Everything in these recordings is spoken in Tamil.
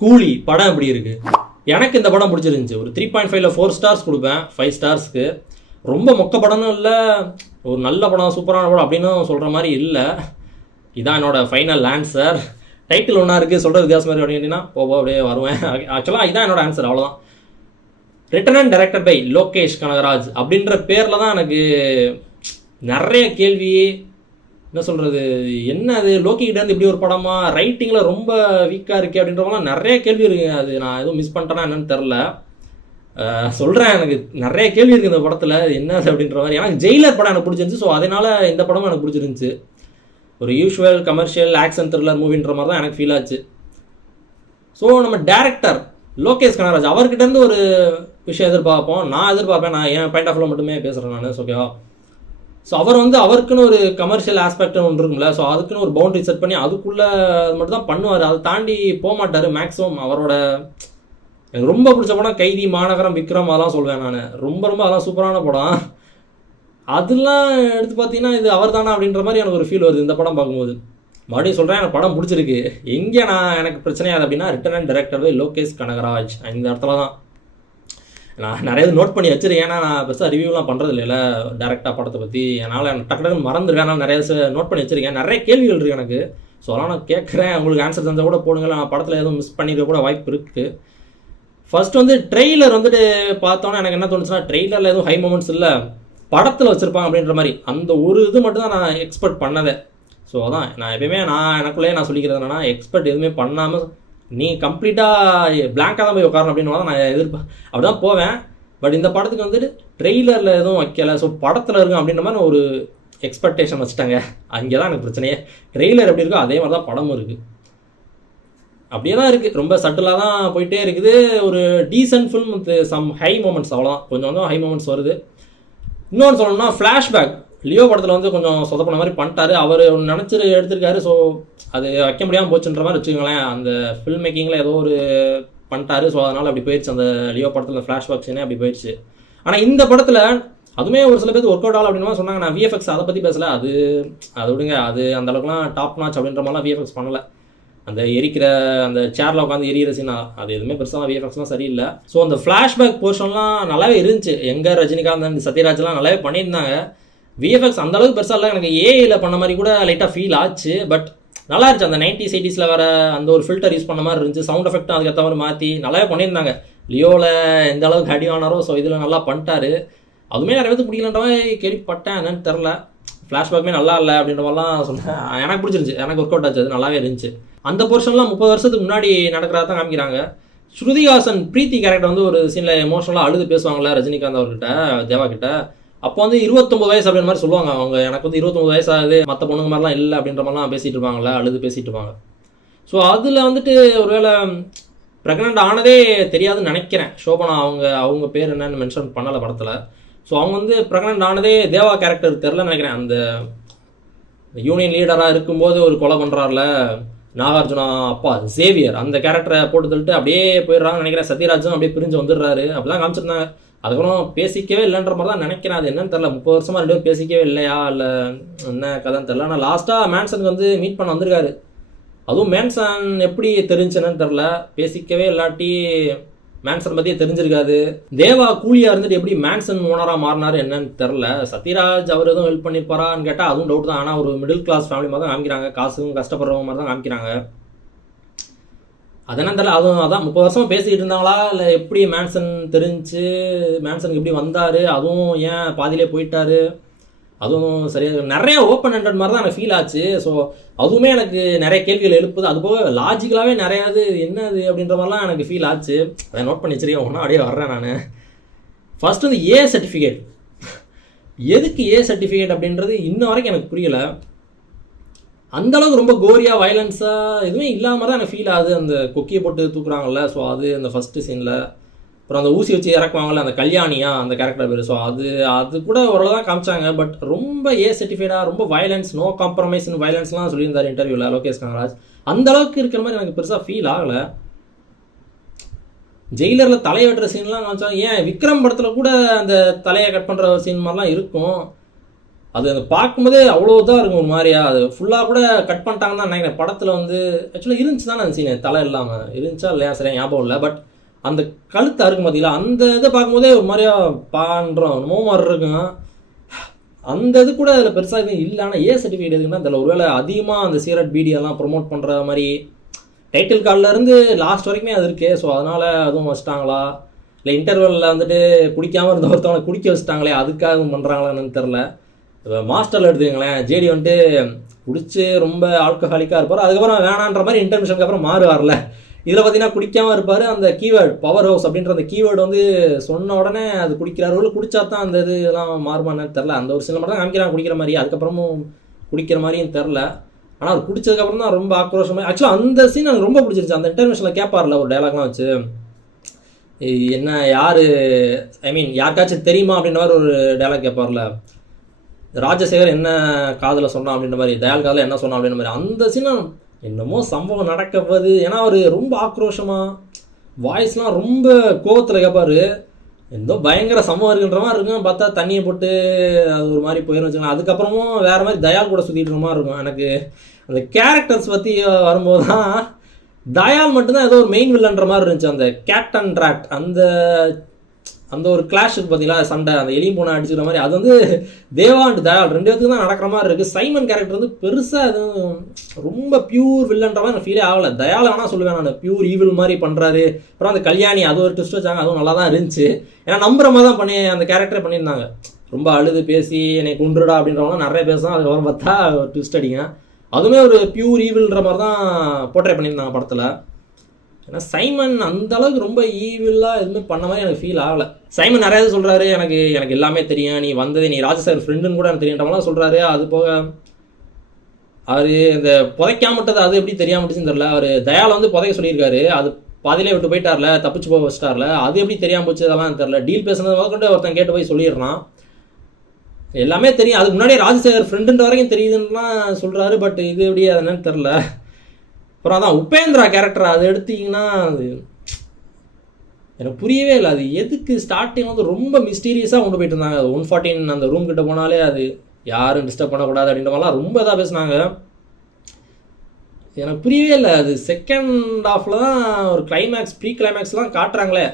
கூலி படம் எப்படி இருக்கு? எனக்கு இந்த படம் பிடிச்சிருந்துச்சு. ஒரு 3.5ல 4 ஸ்டார்ஸ் கொடுப்பேன். 5 ஸ்டார்ஸ்க்கு ரொம்ப மொக்க படமும் இல்லை, ஒரு நல்ல படம் சூப்பரான படம் அப்படின்னு சொல்கிற மாதிரி இல்லை. இதான் என்னோட ஃபைனல் ஆன்சர். டைட்டில் ஒன்றா இருக்குது, சொல்கிற வித்தியாசம் மாதிரி அப்படின்னா அப்படியே வருவேன். ஆக்சுவலாக இதான் என்னோட ஆன்சர், அவ்வளோதான். Written and directed by Lokesh Kanagaraj அப்படின்ற பேரில் தான் எனக்கு நிறைய கேள்வி. என்ன சொல்கிறது, என்ன அது லோக்கிக்கிட்டேருந்து இப்படி ஒரு படமா, ரைட்டிங்கில் ரொம்ப வீக்காக இருக்குது அப்படின்றவங்களாம் நிறைய கேள்வி இருக்குங்க. அது நான் எதுவும் மிஸ் பண்ணிட்டேன்னா என்னன்னு தெரில. சொல்கிறேன், எனக்கு நிறைய கேள்வி இருக்குது இந்த படத்தில், என்ன அப்படின்ற மாதிரி. எனக்கு ஜெயிலர் படம் எனக்கு பிடிச்சிருந்துச்சு. ஸோ அதனால் இந்த படமும் எனக்கு பிடிச்சிருந்துச்சு. ஒரு யூஷுவல் கமர்ஷியல் ஆக்ஷன் த்ரில்லர் மூவின்ற மாதிரி தான் எனக்கு ஃபீல் ஆச்சு. ஸோ நம்ம டேரக்டர் லோகேஷ் கனகராஜ் அவர்கிட்டேருந்து ஒரு விஷயம் எதிர்பார்ப்போம். நான் எதிர்பார்ப்பேன், நான் என் பாயிண்ட் ஆஃப் வியூவில் மட்டுமே பேசுகிறேன் நான். ஓகேவா? ஸோ அவர் அவருக்குன்னு ஒரு கமர்ஷியல் ஆஸ்பெக்ட் ஒன்று இருக்கும்ல. ஸோ அதுக்குன்னு ஒரு பவுண்டரி செட் பண்ணி அதுக்குள்ளே மட்டும் தான் பண்ணுவார். அதை தாண்டி போக மாட்டார் மேக்ஸிமம். அவரோட எனக்கு ரொம்ப பிடிச்ச படம் கைதி, மாநகரம், விக்ரம், அதெல்லாம் சொல்வேன் நான். ரொம்ப அதெல்லாம் சூப்பரான படம். அதெல்லாம் எடுத்து பார்த்தீங்கன்னா இது அவர் தானே அப்படின்ற மாதிரி எனக்கு ஒரு ஃபீல் வருது இந்த படம் பார்க்கும்போது. மறுபடியும் சொல்கிறேன், எனக்கு படம் பிடிச்சிருக்கு. எங்கே எனக்கு பிரச்சனையாது அப்படின்னா written and directed by Lokesh Kanagaraj இந்த இடத்துல தான். நான் நிறைய நோட் பண்ணி வச்சிருக்கேன். ஏன்னா நான் பெருசாக ரிவ்யூலாம் பண்ணுறது இல்லைல்ல டேரெக்டாக படத்தை பற்றி. அதனால் எனக்கு டக்குனு மறந்துடுவேன். நான் நிறைய நோட் பண்ணி வச்சிருக்கேன். நிறைய கேள்விகள் இருக்குது எனக்கு. ஸோ அதெல்லாம் நான் கேட்குறேன். உங்களுக்கு ஆன்சர் தந்தால் கூட போடுங்க. நான் படத்தில் எதுவும் மிஸ் பண்ணிக்க கூட வாய்ப்பு இருக்குது. ஃபர்ஸ்ட் ட்ரெய்லர் பார்த்தோன்னா எனக்கு என்ன தோணுச்சுன்னா, ட்ரெய்லரில் எதுவும் ஹை மூமெண்ட்ஸ் இல்லை, படத்தில் வச்சுருப்பாங்க அப்படின்ற மாதிரி. அந்த ஒரு இது மட்டும் தான் நான் எக்ஸ்பெக்ட் பண்ணதே. ஸோ அதான் நான் எப்பயுமே எனக்குள்ளேயே நான் சொல்லிக்கிறது என்னன்னா, எக்ஸ்பெக்ட் எதுவுமே பண்ணாமல் நீ கம்ப்ளீட்டாக பிளாங்காக தான் போய் உட்காரணும் அப்படின்னு நான் அப்படி தான் போவேன். பட் இந்த படத்துக்கு ட்ரெய்லரில் எதுவும் வைக்கலை. ஸோ படத்தில் இருக்கும் அப்படின்ற மாதிரி ஒரு எக்ஸ்பெக்டேஷன் வச்சுட்டாங்க. அங்கே தான் எனக்கு பிரச்சனையே. ட்ரெய்லர் எப்படி இருக்கோ அதே மாதிரி தான் படமும் இருக்குது. அப்படியே தான் இருக்குது. ரொம்ப சட்டிலாக தான் போயிட்டே இருக்குது. ஒரு decent film with some high moments, அவ்வளோதான். கொஞ்சம் ஹை மூமெண்ட்ஸ் வருது. இன்னொன்று சொல்லணும்னா ஃப்ளாஷ்பேக். லியோ படத்தில் கொஞ்சம் சொதப்பன மாதிரி பண்ணிட்டாரு. அவர் நினச்சி எடுத்திருக்காரு. ஸோ அது வைக்க முடியாமல் போச்சுன்ற மாதிரி வச்சுக்கோங்களேன். அந்த ஃபில்ம் மேக்கிங்கில் ஏதோ ஒரு பண்ணிட்டாரு. ஸோ அதனால் அப்படி போயிடுச்சு. அந்த லியோ படத்தில் ஃப்ளாஷ்பேக் சீனே அப்படி போயிடுச்சு. ஆனால் இந்த படத்தில் அதுவுமே ஒரு சில பேர் ஒர்க் அவுட் ஆகல அப்படின்னு சொன்னாங்க. நான் விஎஃப்எக்ஸ் அதை பற்றி பேசலை. அது விடுங்க, அது அந்த அளவுக்குலாம் டாப் நாச் அப்படின்ற மாதிரிலாம் விஎஃப்எக்ஸ் பண்ணலை. அந்த எரிக்கிற அந்த சேரில் உட்காந்து எரியிற சீனா அது எதுவுமே பெருசாக விஎஃப்எக்ஸ்லாம் சரியில்லை. ஸோ அந்த ஃப்ளாஷ்பேக் போர்ஷன்லாம் நல்லாவே இருந்துச்சு. எங்கே ரஜினிகாந்த், சத்யராஜ்லாம் நல்லாவே பண்ணியிருந்தாங்க. விஎஃப்எக்ஸ் அந்த அளவுக்கு பெருசாக இல்லை. எனக்கு ஏஐயில் பண்ண மாதிரி கூட லைட்டாக ஃபீல் ஆச்சு. பட் நல்லா இருந்துச்சு. அந்த 90s 80s வர அந்த ஒரு ஃபில்டர் யூஸ் பண்ண மாதிரி இருந்துச்சு. சவுண்ட் எஃபெக்ட்டும் அதுக்கேற்ற மாதிரி மாற்றி நல்லாவே பண்ணியிருந்தாங்க. லியோவில் எந்த அளவுக்கு அடி ஆனாரோ ஸோ இதில் நல்லா பண்ணிட்டாரு. அதுவுமே நிறைய பேருக்கு பிடிக்கலன்ற மாதிரி கேள்விப்பட்டேன். என்னன்னு தெரில. ஃப்ளாஷ்பேக்குமே நல்லா இல்லை அப்படின்ற மாதிரிலாம் சொன்னேன். எனக்கு பிடிச்சிருந்துச்சு. எனக்கு ஒர்க் அவுட் ஆச்சு. அது நல்லாவே இருந்துச்சு. அந்த போர்ஷன்லாம் 30 வருஷத்துக்கு முன்னாடி நடக்கிறதா தான் காமிக்கிறாங்க. ஸ்ருதிஹாசன் பிரீத்தி கேரக்டர் ஒரு சீனில் எமோஷனலாக அழுது பேசுவாங்கள்ல ரஜினிகாந்த் அவர்கிட்ட, தேவா கிட்ட. அப்போ 29 வயசு அப்படின்ற மாதிரி சொல்லுவாங்க அவங்க. எனக்கு 29 வயசு ஆகுது, மற்ற பொண்ணுங்க மாதிரிலாம் இல்லை அப்படின்ற மாதிரிலாம் பேசிகிட்டு இருப்பாங்கள்ல, அழுது பேசிகிட்டு இருப்பாங்க. ஸோ அதில் ஒருவேளை ப்ரெக்னென்ட் ஆனதே தெரியாதுன்னு நினைக்கிறேன். சோபனா அவங்க பேர் என்னன்னு மென்ஷன் பண்ணலை படத்தில். ஸோ அவங்க ப்ரெக்னென்ட் ஆனதே தேவா கேரக்டர் தெரிலன்னு நினைக்கிறேன். அந்த யூனியன் லீடராக இருக்கும்போது ஒரு கொலை பண்ணுறாருல நாகார்ஜுனா அப்பா சேவியர், அந்த கேரக்டரை போட்டு தள்ளிட்டு அப்படியே போயிடுறாங்கன்னு நினைக்கிறேன். சத்யராஜும் அப்படியே பிரிஞ்சு வந்துடுறாரு. அப்படிலாம் காமிச்சிருந்தாங்க. அதுக்கப்புறம் பேசிக்கவே இல்லைன்ற மாதிரி தான் நினைக்கிறேன். அது என்னன்னு தெரில. 30 வருஷமாக 2 பேரும் பேசிக்கவே இல்லையா, இல்லை என்ன கதைன்னு தெரில. ஆனால் லாஸ்ட்டாக மேன்சனுக்கு மீட் பண்ண வந்திருக்காரு. அதுவும் மேன்சன் எப்படி தெரிஞ்சுன்னு தெரில. பேசிக்கவே இல்லாட்டி மேன்சன் பற்றியே தெரிஞ்சிருக்காது. தேவா கூலியாக எப்படி மேன்சன் ஓனராக மாறினாரு என்னன்னு தெரில. சத்யராஜ் அவர் எதுவும் ஹெல்ப் பண்ணியிருப்பாரான்னு கேட்டால் அதுவும் டவுட் தான். ஆனால் ஒரு மிடில் கிளாஸ் ஃபேமிலி மாதிரி தான் காமிக்கிறாங்க. காசும் கஷ்டப்படுறவங்க மாதிரி தான் காமிக்கிறாங்க. அது என்ன தெரியல. அதுவும் அதான் 30 வருஷமாக பேசிக்கிட்டு இருந்தாங்களா, இல்லை எப்படி மேன்சன் தெரிஞ்சு மேன்சனுக்கு எப்படி வந்தார், அதுவும் ஏன் பாதியிலே போயிட்டாரு, அதுவும் சரியாக நிறைய ஓப்பன் ஹெண்டட் மாதிரி தான் எனக்கு ஃபீல் ஆச்சு. ஸோ அதுவுமே எனக்கு நிறைய கேள்விகள் எழுப்புது. அது போக லாஜிக்கலாகவே நிறையாது என்னது அப்படின்ற மாதிரிலாம் எனக்கு ஃபீல் ஆச்சு. அதை நோட் பண்ணி வச்சிருக்கேன். ஒன்றா அப்படியே வர்றேன் நான். First A certificate. எதுக்கு ஏ சர்டிஃபிகேட் அப்படின்றது இன்ன வரைக்கும் எனக்கு புரியலை. அந்தளவுக்கு ரொம்ப கோரியா வயலன்ஸாக எதுவுமே இல்லாமல் தான் எனக்கு ஃபீல் ஆகுது. அந்த கொக்கியை போட்டு தூக்குறாங்கல்ல, ஸோ அது அந்த ஃபஸ்ட்டு சீனில். அப்புறம் அந்த ஊசி வச்சு இறக்குவாங்கள்ல அந்த கல்யாணியா அந்த கேரக்டர் பேர். ஸோ அது கூட ஓரளவு தான் காமிச்சாங்க. பட் ரொம்ப ஏ சர்டிஃபைடாக ரொம்ப வயலன்ஸ், நோ காம்ப்ரமைஸ் வயலன்ஸ்லாம் சொல்லியிருந்தார் இன்டர்வியூவில் லோகேஷ் கனகராஜ். அந்தளவுக்கு இருக்கிற மாதிரி எனக்கு பெருசாக ஃபீல் ஆகலை. ஜெயிலரில் தலையை வெட்டுற சீன்லாம் காமிச்சாங்க. ஏன் விக்ரம் படத்தில் கூட அந்த தலையை கட் பண்ணுற சீன் மாதிரிலாம் இருக்கும். அது அந்த பார்க்கும்போதே அவ்வளோ இதாக இருக்கும் ஒரு மாதிரியா. அது ஃபுல்லாக கூட கட் பண்ணிட்டாங்கன்னு தான் நினைக்கிறேன். படத்தில் வந்து ஆக்சுவலாக இருந்துச்சு தானே அந்த சீனு, தலை இல்லாமல் இருந்துச்சா இல்லையா சரியா ஞாபகம் இல்லை. பட் அந்த கழுத்தை இருக்கும் பார்த்தீங்களா, அந்த இதை பார்க்கும்போதே ஒரு மாதிரியா பான்றோம் என்னமோ மாதிரி இருக்கும். அந்த இது கூட அதில் பெருசாக எதுவும் இல்லை. ஆனால் ஏ சர்டிஃபிகேட் எதுக்குன்னா அதில் ஒருவேளை அதிகமாக அந்த சிகரெட் பீடியெல்லாம் ப்ரொமோட் பண்ணுற மாதிரி டைட்டில் கார்டிலேருந்து லாஸ்ட் வரைக்குமே அது இருக்குது. ஸோ அதனால் அதுவும் வச்சிட்டாங்களா, இல்லை இன்டர்வலில் வந்துட்டு குடிக்காமல் இருந்த ஒருத்தவங்களை குடிக்க வச்சிட்டாங்களே அதுக்காக பண்ணுறாங்களான்னு தெரில. மாஸ்டரில் எடுத்துக்கங்களேன், ஜேடி வந்துட்டு குடிச்சு ரொம்ப ஆல்கஹாலிக்காக இருப்பார், அதுக்கப்புறம் வேணான்ற மாதிரி இன்டர்மிஷனுக்கு அப்புறம் மாறுவார்ல. இதில் பார்த்தீங்கன்னா குடிக்காமல் இருப்பார். அந்த கீவேர்டு பவர் ஹவுஸ் அப்படின்ற அந்த கீவேர்டு வந்து சொன்ன உடனே அது குடிக்கிறாரு. குடிச்சா தான் அந்த இதெல்லாம் மாறுமான்னு தெரில. அந்த ஒரு சில மட்டும் தான் காமிக்கிறாங்க குடிக்கிற மாதிரி, அதுக்கப்புறமும் குடிக்கிற மாதிரியும் தெரில. ஆனால் அவர் குடிச்சதுக்கப்புறம் தான் ரொம்ப ஆக்ரோஷமாக. ஆக்சுவலாக அந்த சீன் எனக்கு ரொம்ப பிடிச்சிருச்சு. அந்த இன்டர்மிஷனில் கேட்பார்ல ஒரு டைலாக்லாம் வச்சு, என்ன யார் ஐ மீன் யாருக்காச்சும் தெரியுமா அப்படின்ற மாதிரி ஒரு டைலாக் கேட்பார்ல, ராஜசேகர் என்ன காதில் சொன்னான் அப்படின்ற மாதிரி, தயால் காதில் என்ன சொன்னான் அப்படின்ற மாதிரி. அந்த சீனம் என்னமோ சம்பவம் நடக்க போகுது. ஏன்னா அவர் ரொம்ப ஆக்ரோஷமாக வாய்ஸ்லாம் ரொம்ப கோவத்தில் கேட்பார். எந்தோ பயங்கர சம்பவம் இருக்குன்ற மாதிரி இருக்கும். பார்த்தா தண்ணியை போட்டு அது ஒரு மாதிரி போயிடும் வச்சுக்கலாம். அதுக்கப்புறமும் வேறு மாதிரி தயால் கூட சுற்றிட்டு மாதிரி இருக்கும். எனக்கு அந்த கேரக்டர்ஸ் பற்றி வரும்போது தான் தயால் மட்டும்தான் ஏதோ ஒரு மெயின் வில்லன்ற மாதிரி இருந்துச்சு. அந்த கேட் அண்ட் ராட் அந்த ஒரு கிளாஷுக்கு பார்த்தீங்களா சண்டை, அந்த எலியும் பூனை அடிச்சுக்கிற மாதிரி, அது வந்து தேவா அண்ட் தயால் ரெண்டு பேத்துக்கு தான் நடக்கிற மாதிரி இருக்குது. சைமன் கேரக்டர் வந்து பெருசாக எதுவும் ரொம்ப பியூர் வில்லன்ற மாதிரி எனக்கு ஃபீலே ஆகலை. தயால் வேணால் சொல்லுவேன் நான், பியூர் ஈவில் மாதிரி பண்ணுறாரு. அப்புறம் அந்த கல்யாணி அது ஒரு ட்விஸ்ட் வச்சாங்க, அதுவும் நல்லா தான் இருந்துச்சு. ஏன்னா நம்புற மாதிரி தான் பண்ணி அந்த கேரக்டரை பண்ணியிருந்தாங்க. ரொம்ப அழுது பேசி என்னை கொண்டுடா அப்படின்றவங்க நிறைய பேசும். அதுக்கப்புறம் பார்த்தா ட்விஸ்ட் அடிங்க, அதுவுமே ஒரு பியூர் ஈவில்ன்ற மாதிரி தான் போர்ட்ரே பண்ணியிருந்தாங்க படத்தில். ஏன்னா சைமன் அந்த அளவுக்கு ரொம்ப ஈவிலாக எதுவுமே பண்ண மாதிரி எனக்கு ஃபீல் ஆகலை. சைமன் நிறையா சொல்கிறாரு, எனக்கு எல்லாமே தெரியும், நீ வந்தது நீ ராஜசேகர் ஃப்ரெண்டுன்னு கூட எனக்கு தெரியுன்றவங்களாம் சொல்கிறாரு. அது போக அவர் இந்த புதைக்காமட்டது அது எப்படி தெரியாமட்டுச்சுன்னு தெரில. அவர் தயால் வந்து புதைக்க சொல்லியிருக்காரு, அது பாதியிலே விட்டு போயிட்டார்ல, தப்பிச்சு போக வச்சிட்டார்ல, அது எப்படி தெரியாமல் போச்சு அதெல்லாம் தெரில. டீல் பேசுனது முதற்கொண்டு ஒருத்தன் கேட்டு போய் சொல்லிடுறான், எல்லாமே தெரியும். அதுக்கு முன்னாடியே ராஜசேகர் ஃப்ரெண்டுன்ற வரைக்கும் தெரியுதுன்னா சொல்கிறாரு. பட் இது எப்படி அதுன்னு தெரில. அப்புறம் அதான் உபேந்திரா கேரக்டர் அது எடுத்தீங்கன்னா அது எனக்கு புரியவே இல்லை. அது எதுக்கு ஸ்டார்டிங் வந்து ரொம்ப மிஸ்டீரியஸாக கொண்டு போயிட்டு இருந்தாங்க. அது 114 அந்த ரூம் கிட்ட போனாலே அது யாரும் டிஸ்டர்ப் பண்ணக்கூடாது அப்படின்ற மாதிரிலாம் ரொம்ப இதாக பேசுனாங்க. எனக்கு புரியவே இல்லை. அது செகண்ட் ஹாஃபில் தான் ஒரு கிளைமேக்ஸ் ப்ரீ கிளைமேக்ஸ்லாம் காட்டுறாங்களே,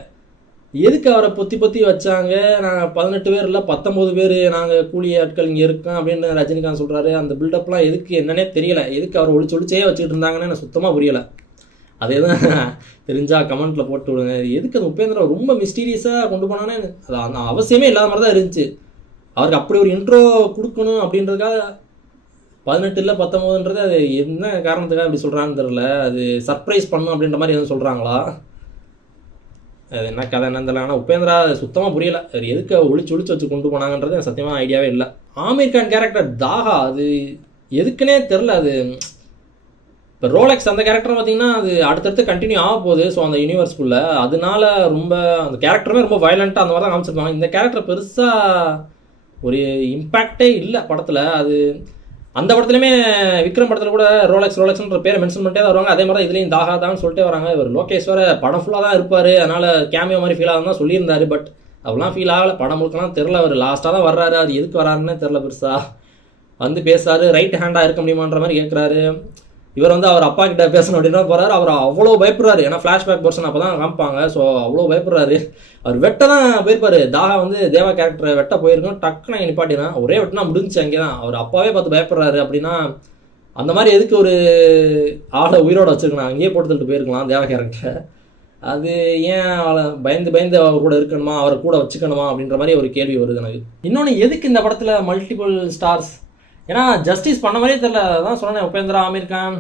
எதுக்கு அவரை பொத்தி வச்சாங்க. நாங்கள் 18 பேர் இல்லை 19 பேர் நாங்கள் கூலி ஆட்கள் இங்கே இருக்கோம் அப்படின்னு ரஜினிகாந்த் சொல்கிறாரு. அந்த பில்டப்லாம் எதுக்கு என்னன்னே தெரியலை. எதுக்கு அவரை ஒளிச்சே வச்சுக்கிட்டு இருந்தாங்கன்னு எனக்கு சுத்தமாக புரியலை. அதே தான் தெரிஞ்சால் கமெண்ட்டில் போட்டு விடுங்க. எதுக்கு அந்த உபேந்திரா ரொம்ப மிஸ்டீரியஸாக கொண்டு போனானே அது அந்த அவசியமே இல்லாத மாதிரி தான் இருந்துச்சு. அவருக்கு அப்படி ஒரு இன்ட்ரோ கொடுக்கணும் அப்படின்றதுக்காக 18 இல்லை 19ன்றது அது என்ன காரணத்துக்காக அப்படி சொல்கிறான்னு தெரில. அது சர்ப்ரைஸ் பண்ணும் அப்படின்ற மாதிரி எதுவும் சொல்கிறாங்களா, அது என்ன கதை என்னன்னு தெரியல. ஆனால் உபேந்திரா சுத்தமாக புரியலை. அது எதுக்கு ஒளிச்சு வச்சு கொண்டு போனாங்கன்றது எனக்கு சத்தியமாக ஐடியாவே இல்லை. ஆமீர் கான் கேரக்டர் தாகா அது எதுக்குன்னே தெரில. அது இப்போ ரோலெக்ஸ் அந்த கேரக்டர் பார்த்தீங்கன்னா அது அடுத்தடுத்து கண்டினியூ ஆக போகுது. ஸோ அந்த யூனிவர்ஸ்குள்ளே அதனால ரொம்ப அந்த கேரக்டருமே ரொம்ப வயலண்ட்டாக அந்த மாதிரி தான் காமிச்சிருப்பாங்க. இந்த கேரக்டர் பெருசாக ஒரு இம்பேக்டே இல்லை படத்தில். அது அந்த படத்துலையுமே விக்ரம் படத்தில் கூட ரோலெக்ஸ்ன்ற பேரை மென்ஷன் பண்ணிட்டே தான் வருவாங்க. அதே மாதிரி தான் இதுலேயும் தாகாதான்னு சொல்லிட்டே வராங்க. இவர் லோகேஷ் வேறு படம் ஃபுல்லாக தான் இருப்பார், அதனால் கேமியோ மாதிரி ஃபீல் ஆகுதுன்னு தான் சொல்லியிருந்தார். பட் அதெல்லாம் ஃபீல் ஆகலை. படம் முழுக்கலாம் தெரில. அவர் லாஸ்ட்டாக தான் வர்றாரு, அது எதுக்கு வராருன்னே தெரில. பெருசாக வந்து பேசுறாரு, ரைட் ஹேண்டாக இருக்க முடியுமான்ற மாதிரி கேட்குறாரு. இவர் வந்து அவர் அப்பா கிட்ட பேசணும் அப்படின்னா போகிறாரு. அவர் அவ்வளோ பயப்படுறாரு. ஏன்னா ஃப்ளாஷ்பேக் போர்ஷன் அப்போ தான் காமிப்பாங்க. ஸோ அவ்வளோ பயப்படுறாரு. அவர் வெட்ட தான் போயிருப்பார். தாகா வந்து தேவா கேரக்டரை வெட்ட போயிருக்கோம், டக்குன்னு அங்கே நிப்பாட்டினா ஒரே வெட்டினா முடிஞ்சு. அங்கே தான் அவர் அப்பாவே பார்த்து பயப்படுறாரு. அப்படின்னா அந்த மாதிரி எதுக்கு ஒரு ஆளை உயிரோட வச்சுருக்கணும், அங்கேயே போட்டு தள்ளிட்டு போயிருக்கலாம் தேவா கேரக்டரை. அது ஏன் அவளை பயந்து அவர் கூட இருக்கணுமா, அவரை கூட வச்சுக்கணுமா அப்படின்ற மாதிரி ஒரு கேள்வி வருது எனக்கு. இன்னொன்று, எதுக்கு இந்த படத்தில் மல்டிபிள் ஸ்டார்ஸ்? ஏன்னா ஜஸ்டிஸ் பண்ண மாதிரியே தெரில. அதான் சொன்னேன், உபேந்திரா, ஆமீர் கான்,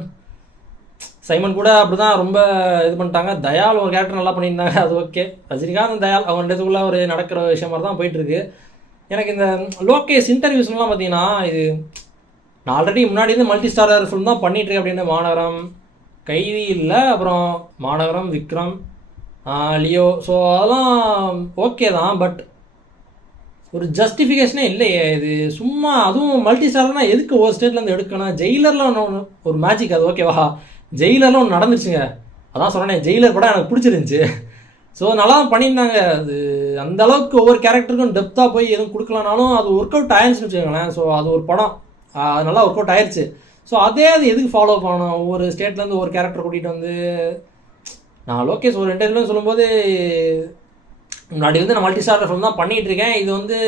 சைமன் கூட அப்படி தான் ரொம்ப இது பண்ணிட்டாங்க. தயால் ஒரு கேரக்டர் நல்லா பண்ணியிருந்தாங்க, அது ஓகே. ரஜினிகாந்த் தயால் அவங்க ரெண்டுக்குள்ளே ஒரு நடக்கிற விஷயம் மாதிரி தான் போயிட்டுருக்கு. எனக்கு இந்த லோகேஷ் இன்டர்வியூஸ்லாம் பார்த்தீங்கன்னா, இது நான் ஆல்ரெடி முன்னாடி இருந்து மல்டி ஸ்டாரர் ஃபிலிம் தான் பண்ணிகிட்ருக்கேன் அப்படின்னு. மாநகரம், கைதி இல்லை, அப்புறம் மாநகரம், விக்ரம், லியோ, ஸோ அதெல்லாம் ஓகே தான். பட் ஒரு ஜஸ்டிஃபிகேஷனே இல்லையே இது. சும்மா அதுவும் மல்டி ஸ்டார்னால் எதுக்கு ஒரு ஸ்டேட்லேருந்து எடுக்கணும்? ஜெயிலரில் ஒன்று ஒரு மேஜிக், அது ஓகேவா? ஜெயிலரில் ஒன்று நடந்துச்சுங்க. அதான் சொன்னேன், ஜெயிலர் படம் எனக்கு பிடிச்சிருந்துச்சி. ஸோ நல்லா தான் பண்ணியிருந்தாங்க. அது அந்த அளவுக்கு ஒவ்வொரு கேரக்டருக்கும் டெப்த்தாக போய் எதுவும் கொடுக்கலனாலும் அது ஒர்க் அவுட் ஆயிடுச்சுன்னு வச்சுக்கோங்களேன். ஸோ அது ஒரு படம், அது நல்லா ஒர்க் அவுட் ஆயிடுச்சு. ஸோ அதே அது எதுக்கு ஃபாலோ பண்ணணும்? ஒவ்வொரு ஸ்டேட்லேருந்து ஒரு கேரக்டர் கூட்டிகிட்டு வந்து, நான் லோகேஷ் ஒரு இன்டர்வியூவில் சொல்லும்போது, முன்னாடி வந்து நான் மல்டி ஸ்டார் ஃபிலிம் தான் பண்ணிகிட்டு இருக்கேன், இது வந்து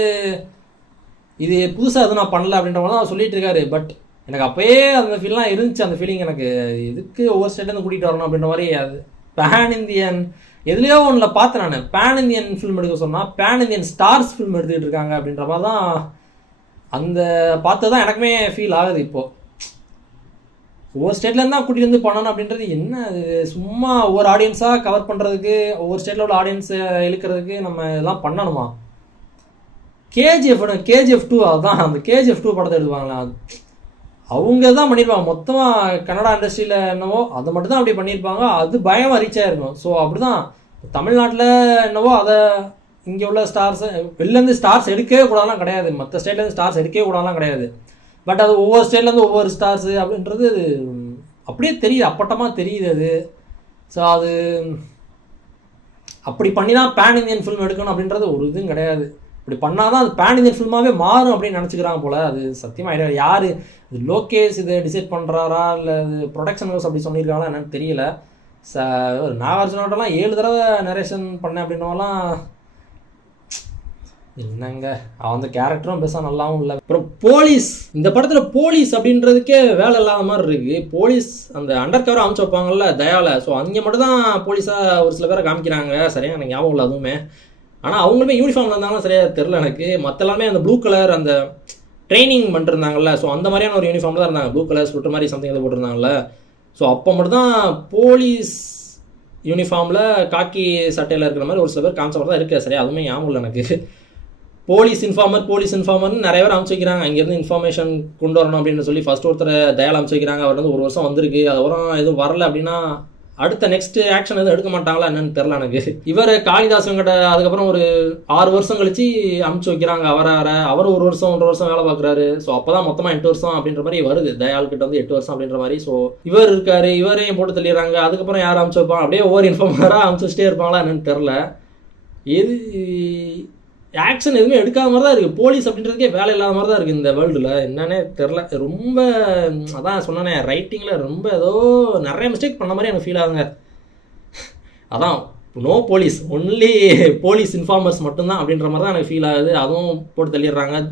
இது புதுசாக எதுவும் நான் பண்ணல அப்படின்ற மாதிரி தான் அவர் சொல்லிட்டு இருக்காரு. பட் எனக்கு அப்போயே அந்த ஃபீல்லாம் இருந்துச்சு. அந்த ஃபீலிங் எனக்கு எதுக்கு ஒவ்வொரு ஸ்டேட்லேருந்து கூட்டிகிட்டு வரணும் அப்படின்ற மாதிரி. அது பேன் இந்தியன் எதுலையோ ஒன்றில் பார்த்தேன் நான், பேன் இந்தியன் ஃபிலிம் எடுக்க சொன்னால் பேன் இந்தியன் ஸ்டார்ஸ் ஃபிலிம் எடுத்துக்கிட்டு இருக்காங்க அப்படின்ற மாதிரி தான் அந்த பார்த்து தான் எனக்குமே ஃபீல் ஆகுது. இப்போது ஒவ்வொரு ஸ்டேட்லேருந்து தான் கூட்டிகிட்டு வந்து பண்ணணும் அப்படின்றது என்ன? அது சும்மா ஒவ்வொரு ஆடியன்ஸாக கவர் பண்ணுறதுக்கு, ஒவ்வொரு ஸ்டேட்டில் உள்ள ஆடியன்ஸை இழுக்கிறதுக்கு நம்ம இதெல்லாம் பண்ணணுமா? KGF 2 அதுதான், அந்த KGF 2 படத்தை எடுப்பாங்களா, அவங்க தான் பண்ணியிருப்பாங்க. மொத்தமாக கன்னடா இண்டஸ்ட்ரியில் என்னவோ அதை மட்டும் தான் அப்படி பண்ணியிருப்பாங்க. அது பயமாக ரீச் ஆகிருக்கும். ஸோ அப்படி தான் தமிழ்நாட்டில் என்னவோ அதை இங்கே உள்ள ஸ்டார்ஸை வெளிலேருந்து ஸ்டார்ஸ் எடுக்கவே கூடாதெல்லாம் கிடையாது, மற்ற ஸ்டேட்லேருந்து ஸ்டார்ஸ் எடுக்கவே கூடாதெல்லாம் கிடையாது. பட் அது ஒவ்வொரு ஸ்டேட்லேருந்து ஒவ்வொரு ஸ்டார்ஸு அப்படின்றது அப்படியே தெரியுது, அப்பட்டமாக தெரியுது அது. ஸோ அது அப்படி பண்ணி தான் பேன் இந்தியன் ஃபிலிம் எடுக்கணும் அப்படின்றது ஒரு இதுவும் கிடையாது. இப்படி பண்ணால் தான் அது பேன் இந்தியன் ஃபில்மாகவே மாறும் அப்படின்னு நினச்சிக்கிறாங்க போல். அது சத்தியமாக ஐடியா. யார் இது லோகேஷ் இதை டிசைட் பண்ணுறாரா இல்லை அது ப்ரொடக்ஷன் ஹவுஸ் அப்படி சொல்லியிருக்காங்களா என்னன்னு தெரியல. நாகார்ஜுனோட்டெல்லாம் 7 தடவை நரேஷன் பண்ணேன் அப்படின்னவெல்லாம் என்னங்க, அவன் அந்த கேரக்டரும் பெருசாக நல்லாவும் இல்லை. அப்புறம் போலீஸ், இந்த படத்தில் போலீஸ் அப்படின்றதுக்கே வேலை இல்லாத மாதிரி இருக்குது. போலீஸ் அந்த அண்டர் கவரை அமைச்சு வைப்பாங்கல்ல தயாவில், ஸோ அங்கே மட்டும் தான் போலீஸாக ஒரு சில பேரை காமிக்கிறாங்க. சரியாக எனக்கு ஞாபகம் இல்லை அதுவுமே. ஆனால் அவங்களுமே யூனிஃபார்மில் இருந்தாலும் சரியாக தெரில எனக்கு. மற்ற எல்லாமே அந்த ப்ளூ கலர் அந்த ட்ரைனிங் பண்ணிருந்தாங்கல்ல, ஸோ அந்த மாதிரியான ஒரு யூனிஃபார்ம் தான் இருந்தாங்க. ப்ளூ கலர் ஸ்வெட்டர் மாதிரி சம்திங் எதாவது போட்டிருந்தாங்கல்ல. ஸோ அப்போ மட்டும்தான் போலீஸ் யூனிஃபார்மில் காக்கி சட்டையில் இருக்கிற மாதிரி ஒரு சில பேர் காமிச்ச மாதிரி தான் இருக்குது. சரியா அதுவுமே ஞாபகம் இல்லை எனக்கு. போலீஸ் இன்ஃபார்மர்னு நிறைய பேர் அமைச்சு வைக்கிறாங்க. அங்கேருந்து இன்ஃபர்மேஷன் கொண்டு வரணும் அப்படின்னு சொல்லி ஃபர்ஸ்ட் ஒருத்தர் தயால் அமைச்சு வைக்கிறாங்க. அவர் வந்து 1 வருஷம் வந்திருக்கு, அதுக்கப்புறம் எதுவும் வரல அப்படின்னா அடுத்த நெக்ஸ்ட் ஆக்ஷன் எதுவும் எடுக்க மாட்டாங்களா என்னன்னு தெரில எனக்கு. இவர் காளிதாஸ் வெங்கட அதுக்கப்புறம் ஒரு 6 வருஷம் கழிச்சு அமுச்சு வைக்கிறாங்க. அவர் 1 வருஷம் 1.5 வருஷம் வேலை பார்க்குறாரு. ஸோ அப்போ தான் மொத்தமாக 8 வருஷம் அப்படின்ற மாதிரி வருது. தயால் கிட்ட வந்து 8 வருஷம் அப்படின்ற மாதிரி. ஸோ இவர் இருக்காரு, இவரையும் போட்டு தள்ளிடுறாங்க. அதுக்கப்புறம் யாரும் அமுச்சு வைப்பாங்க, அப்படியே ஒவ்வொரு இன்ஃபார்மராக அமுச்சு வச்சுட்டே இருப்பாங்களா என்னன்னு தெரில. எது ஆக்ஷன் எதுவுமே எடுக்காத மாதிரி தான் இருக்குது. போலீஸ் அப்படின்றதுக்கே வேலை இல்லாத மாதிரி தான் இருக்குது இந்த வேர்ல்டில். என்னன்னே தெரில. ரொம்ப அதான் சொன்னேனே, ரைட்டிங்கில் ரொம்ப ஏதோ நிறைய மிஸ்டேக் பண்ண மாதிரி எனக்கு ஃபீல் ஆகுங்க. அதான் no police, only police informers மட்டும்தான் அப்படின்ற மாதிரி தான் எனக்கு ஃபீல் ஆகுது. அதுவும் போட்டு தள்ளிடுறாங்க.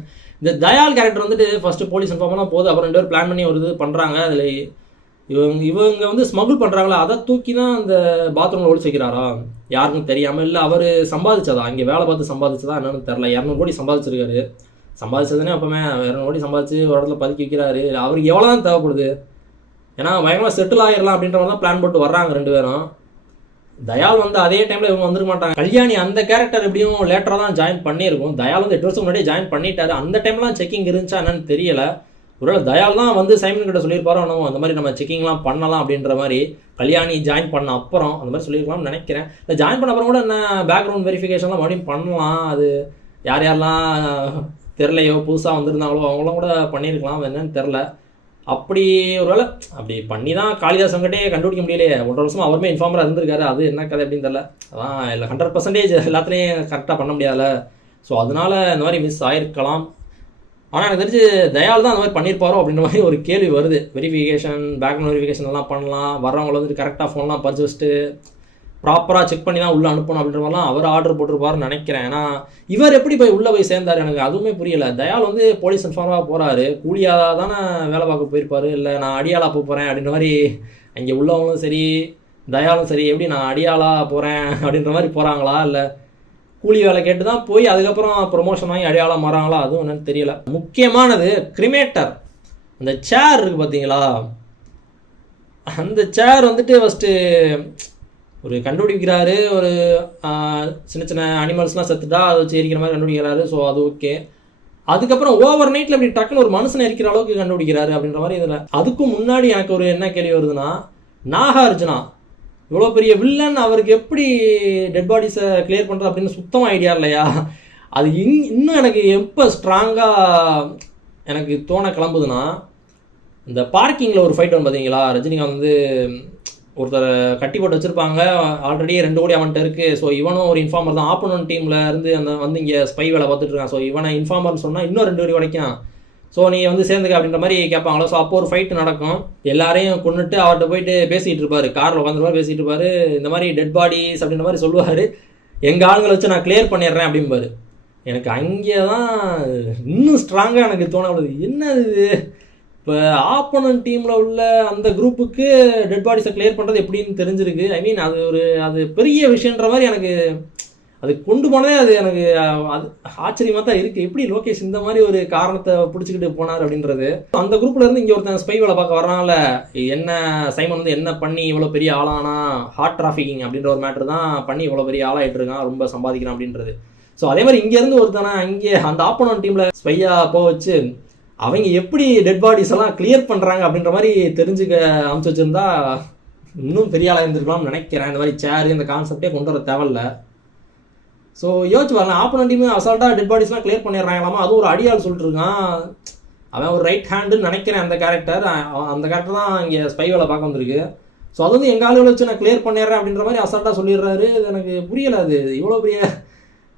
இந்த தயால் கேரக்டர் வந்துட்டு ஃபஸ்ட்டு போலீஸ் இன்ஃபார்மர்லாம் போகுது, அப்புறம் 2 பேர் பிளான் பண்ணி ஒரு இது பண்ணுறாங்க. அதில் இவங்க வந்து ஸ்மகுள் பண்ணுறாங்களா, அதை தூக்கி தான் அந்த பாத்ரூமில் ஒழிச்சு வைக்கிறாரா யாருக்கும் தெரியாமல். இல்லை அவர் சம்பாதிச்சதா, இங்கே வேலை பார்த்து சம்பாதிச்சதா என்னன்னு தெரில. 200 கோடி சம்பாதிச்சிருக்காரு. சம்பாதிச்சதுன்னே அப்போமே 200 கோடி சம்பாதிச்சு ஒரு இடத்துல பதுக்கி வைக்கிறாரு. அவருக்கு எவ்வளோ தான் தேவைப்படுது? ஏன்னா பயங்கரமாக செட்டில் ஆகிடலாம் அப்படின்ற மாதிரி தான் பிளான் போட்டு வர்றாங்க 2 பேரும். தயால் வந்து அதே டைமில் இவங்க வந்துருக்க மாட்டாங்க. கல்யாணி அந்த கேரக்டர் எப்படியும் லேட்டராக தான் ஜாயின் பண்ணியிருக்கும். தயால் வந்து 8 வருஷம் முன்னாடியே ஜாயின் பண்ணிட்டாரு. அந்த டைம்லாம் செக்கிங் இருந்துச்சா என்னன்னு தெரியல. ஒருவேளை தயால் தான் வந்து சைமன் கிட்ட சொல்லியிருப்பாரோ நம்ம அந்த மாதிரி நம்ம செக்கிங்லாம் பண்ணலாம் அப்படின்ற மாதிரி. கல்யாணி ஜாயின் பண்ண அப்புறம் அந்த மாதிரி சொல்லியிருக்கலாம்னு நினைக்கிறேன். இல்லை ஜாயின் பண்ண அப்புறம் கூட என்ன பேக்ரவுண்ட் வெரிஃபிகேஷன்லாம் மறுபடியும் பண்ணலாம். அது யார் யாரெல்லாம் தெரிலையோ புதுசாக வந்திருந்தாங்களோ அவங்களாம் கூட பண்ணியிருக்கலாம், என்னன்னு தெரில. அப்படி ஒருவேளை அப்படி பண்ணி தான் காளிதாஸ் வெங்கடே கண்டுபிடிக்க முடியலையே. 1.5 வருஷமாக அவருமே இன்ஃபார்மராக இருந்திருக்காரு. அது என்ன கதை அப்படின்னு தெரில. அதான் இல்லை 100% எல்லாத்துலேயும் கரெக்டாக பண்ண முடியாதுல்ல. ஸோ அதனால இந்த மாதிரி மிஸ் ஆகிருக்கலாம். ஆனால் எனக்கு தெரிஞ்சு தயால் தான் அந்த மாதிரி பண்ணியிருப்பாரோ அப்படின்ற மாதிரி ஒரு கேள்வி வருது. வெரிஃபிகேஷன் பேக்ரவுண்ட் வெரிஃபிகேஷன் எல்லாம் பண்ணலாம், வர்றவங்களை வந்துட்டு கரெக்டாக ஃபோன்லாம் பறிச்சு வச்சுட்டு ப்ராப்பராக செக் பண்ணி தான் உள்ளே அனுப்பணும் அப்படின்ற மாதிரிலாம் அவர் ஆர்டர் போட்டிருப்பாருன்னு நினைக்கிறேன். ஏன்னா இவர் எப்படி உள்ளே போய் சேர்ந்தார் எனக்கு அதுவுமே புரியலை. தயால் வந்து போலீஸ் இன்ஃபார்மாக போகிறாரு, கூலியாக தானே வேலை பார்க்க போயிருப்பார். இல்லை நான் அடியாளாக போகிறேன் அப்படின்ற மாதிரி அங்கே உள்ளவங்களும் சரி தயாலும் சரி எப்படி நான் அடியாளாக போகிறேன் அப்படின்ற மாதிரி போகிறாங்களா, இல்லை கூலி வேலை கேட்டு தான் போய் அதுக்கப்புறம் ப்ரொமோஷன் வாங்கி அடையாளம் மாறாங்களா, அதுவும் என்னன்னு தெரியல. முக்கியமானது கிரிமேட்டர், அந்த சேர் இருக்குது பார்த்தீங்களா, அந்த சேர் வந்துட்டு ஃபஸ்ட்டு ஒரு கண்டுபிடிக்கிறாரு. ஒரு சின்ன சின்ன அனிமல்ஸ்லாம் செத்துட்டா அதை வச்சு எரிக்கிற மாதிரி கண்டுபிடிக்கிறாரு. ஸோ அது ஓகே. அதுக்கப்புறம் ஓவர் நைட்டில் இப்படி டக்குன்னு ஒரு மனுஷனை எரிக்கிற அளவுக்கு கண்டுபிடிக்கிறாரு அப்படின்ற மாதிரி இதில். அதுக்கும் முன்னாடி எனக்கு ஒரு என்ன கேள்வி வருதுன்னா, நாகார்ஜுனா இவ்வளோ பெரிய வில்லன், அவருக்கு எப்படி டெட் பாடிஸை கிளியர் பண்ணுறது அப்படின்னு சுத்தமாக ஐடியா இல்லையா? அது இன்னும் எனக்கு எப்போ ஸ்ட்ராங்காக எனக்கு தோண கிளம்புதுன்னா, இந்த பார்க்கிங்கில் ஒரு ஃபைட் வந்து பார்த்தீங்களா, ரஜினிகாந்த் வந்து ஒருத்தர் கட்டி போட்டு வச்சுருப்பாங்க, ஆல்ரெடி 2 கோடி அவன்கிட்ட இருக்குது. ஸோ இவனும் ஒரு இன்ஃபார்மர் தான், ஆப்போனன்ட் டீமில் இருந்து வந்து இங்கே ஸ்பை வேலை பார்த்துட்டு இருக்கான். ஸோ இவனை இன்ஃபார்மர்னு சொன்னால் இன்னும் 2 கோடி கிடைக்கும். ஸோ நீ வந்து சேர்ந்துக்க அப்படின்ற மாதிரி கேட்பாங்களோ. ஸோ அப்போ ஒரு ஃபைட் நடக்கும். எல்லாரையும் கொண்டுட்டு அவர்கிட்ட போயிட்டு பேசிகிட்டு இருப்பார், காரில் உட்காந்துருப்பார், பேசிகிட்டு இருப்பார். இந்த மாதிரி டெட் பாடிஸ் அப்படின்ற மாதிரி சொல்லுவார். எங்கள் ஆளுங்களை வச்சு நான் கிளியர் பண்ணிடுறேன் அப்படிம்பாரு. எனக்கு அங்கே தான் இன்னும் ஸ்ட்ராங்காக எனக்கு தோணப்படுது, என்ன இது இப்போ ஆப்போனன்ட் டீமில் உள்ள அந்த குரூப்புக்கு டெட் பாடிஸை கிளியர் பண்ணுறது எப்படின்னு தெரிஞ்சிருக்கு. ஐ மீன் அது பெரிய விஷயன்ற மாதிரி எனக்கு அது கொண்டு போனதே அது எனக்கு அது ஆச்சரியமாக தான் இருக்குது. எப்படி லோகேஷ் இந்த மாதிரி ஒரு காரணத்தை பிடிச்சிக்கிட்டு போனார் அப்படின்றது. அந்த குரூப்பில் இருந்து இங்கே ஒருத்தன் ஸ்பை வேலை பார்க்க வர்றனால என்ன சைமன் வந்து என்ன பண்ணி இவ்வளோ பெரிய ஆளானா, ஹார்ட் டிராஃபிக்கிங் அப்படின்ற ஒரு மேட்ரு தான் பண்ணி இவ்வளோ பெரிய ஆளாகிட்டு இருக்கான், ரொம்ப சம்பாதிக்கிறான் அப்படின்றது. ஸோ அதே மாதிரி இங்கேருந்து ஒருத்தனை அங்கே அந்த ஆப்போனன்ட் டீமில் ஸ்பையாக போக வச்சு அவங்க எப்படி டெட் பாடிஸ் எல்லாம் கிளியர் பண்ணுறாங்க அப்படின்ற மாதிரி தெரிஞ்சுக்க அனுப்பிச்சு வச்சுருந்தா இன்னும் பெரிய ஆளாக இருந்திருக்கலாம்னு நினைக்கிறேன். இந்த மாதிரி சேரு இந்த கான்செப்டே கொண்டு வர தேவையில்ல. ஸோ யோசிச்சு வரலாம், ஆப்போனன்ட் டீம் அசால்ட்டாக டெட் பாடிஸ்லாம் கிளியர் பண்ணிடுறாங்களாமா. அதுவும் ஒரு அடியால் சொல்லிட்டு இருக்கான், அவன் ஒரு ரைட் ஹேண்டுன்னு நினைக்கிறேன். அந்த கேரக்டர் தான் இங்கே ஸ்பை வேலை பார்க்க வந்திருக்கு. ஸோ அது வந்து எங்கள் ஆளுகளை வச்சு நான் கிளியர் பண்ணிடுறேன் அப்படின்ற மாதிரி அசால்ட்டாக சொல்லிடுறாரு. இது எனக்கு புரியலை. அது இவ்வளோ பெரிய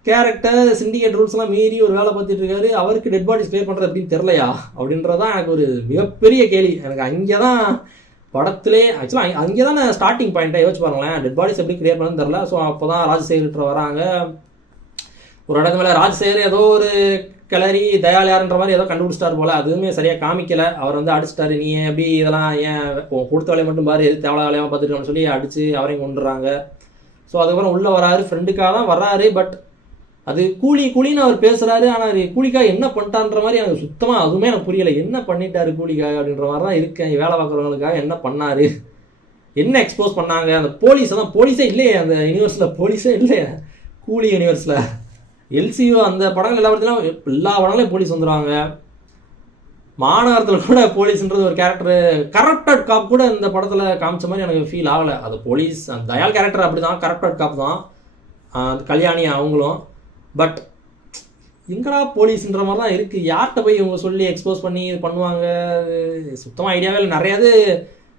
கேரக்டர் சிண்டிகேட் ரூல்ஸ்லாம் மீறி ஒரு வேலை பார்த்துட்டு இருக்காரு, அவருக்கு டெட் பாடிஸ் கிளியர் பண்ணுறது அப்படின்னு தெரிலையா அப்படின்றதான் எனக்கு ஒரு மிகப்பெரிய கேள்வி. எனக்கு அங்கே தான் படத்திலே ஆக்சுவலாக அங்கே தான் ஸ்டார்டிங் பாயிண்ட்டை யோசிச்சு பாருங்களேன், டெட் பாடிஸ் எப்படி கிளியர் பண்ணணும்னு தெரில. ஸோ அப்போ தான் ராஜசேகர் வராங்க. ஒரு இடத்து மேலே ராஜசேகர் ஏதோ ஒரு கிளறி தயாலியார்ன்ற மாதிரி ஏதோ கண்டுபிடிச்சிட்டார் போல், அதுவுமே சரியாக காமிக்கலை. அவர் வந்து அடிச்சிட்டாரு, நீ எப்படி இதெல்லாம் ஏன் கொடுத்த வேலையை மட்டும் பாரு, எது தேவையான வேலையாக பார்த்துட்டு சொல்லி அடித்து அவரையும் கொண்டுறாங்க. ஸோ அதுக்கப்புறம் உள்ளே வராரு, ஃப்ரெண்டுக்காக தான் வர்றாரு. பட் அது கூலின்னு அவர் பேசுகிறாரு. ஆனால் கூலிக்காக என்ன பண்ணிட்டான்ற மாதிரி எனக்கு சுத்தமாக அதுவுமே எனக்கு புரியலை. என்ன பண்ணிட்டாரு கூலிக்காக அப்படின்ற மாதிரி தான் இருக்கேன். வேலை பார்க்குறவங்களுக்காக என்ன பண்ணார், என்ன எக்ஸ்போஸ் பண்ணாங்க. அந்த போலீஸே இல்லையே அந்த யூனிவர்ஸில், போலீஸே இல்லையே கூலி யூனிவர்ஸில். எல்சிஓ அந்த படங்கள் எல்லா படங்களையும் போலீஸ் வந்துடுவாங்க. மாநகரத்தில் கூட போலீஸ்ன்றது ஒரு கேரக்டரு, கரப்டட் காப் கூட இந்த படத்தில் காமிச்ச மாதிரி எனக்கு ஃபீல் ஆகலை. அது போலீஸ் தயால் கேரக்டர் அப்படி தான், கரப்டட் காப் தான் கல்யாணி அவங்களும். பட் எங்கடா போலீஸ்ன்ற மாதிரி தான் இருக்குது. யார்கிட்ட போய் இவங்க சொல்லி எக்ஸ்போஸ் பண்ணி இது பண்ணுவாங்க, சுத்தமாக ஐடியாவே இல்லை. நிறையாது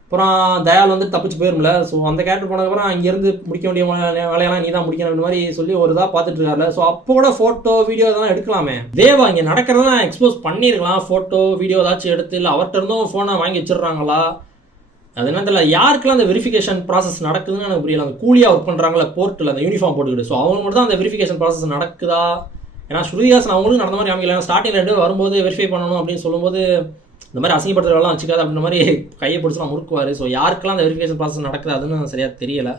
அப்புறம் தயால் வந்து தப்பிச்சு போயிரும்ல. ஸோ அந்த கேரக்டர் போனதுக்கப்புறம் அங்கேருந்து முடிக்க வேண்டிய வேலையெல்லாம் நீ தான் முடிக்கணும் அந்த மாதிரி சொல்லி ஒரு இதாக பார்த்துட்டு இருக்காருல. ஸோ அப்போ கூட ஃபோட்டோ வீடியோ இதெல்லாம் எடுக்கலாமே. தேவா இங்கே நடக்கிறதெல்லாம் எக்ஸ்போஸ் பண்ணியிருக்கலாம், ஃபோட்டோ வீடியோ ஏதாச்சும் எடுத்து. இல்லை அவர்கிட்ட இருந்தும் ஃபோனை வாங்கி வச்சிடுறாங்களா, அது என்ன தெரியல. யாருக்கெல்லாம் அந்த வெரிஃபிகேஷன் ப்ராசஸ் நடக்குதுன்னு எனக்கு புரியல. அந்த கூலியாக ஒர்க் பண்ணுறாங்களா போர்ட்டில் அந்த யூனிஃபார்ம் போட்டுக்கிட்டு, ஸோ அவங்க மட்டும் தான் அந்த வெரிஃபிகேஷன் ப்ராசஸ் நடக்குதா. ஏன்னா ஸ்ருதிஹாசன் அவங்களும் நடந்த மாதிரி காமிக்கல. ஸ்டார்டிங் 2 பேர் வரும்போது வெரிஃபை பண்ணணும் அப்படின்னு சொல்லும்போது இந்த மாதிரி அசிங்கப்படுத்துறவெல்லாம் வச்சுக்காது அப்படின்ற மாதிரி கையை பிடிச்சலாம் முறுக்குவார். ஸோ யாருக்கெல்லாம் அந்த வெரிஃபிகேஷன் ப்ராசஸ் நடக்குது அதுன்னு சரியாக தெரியலை.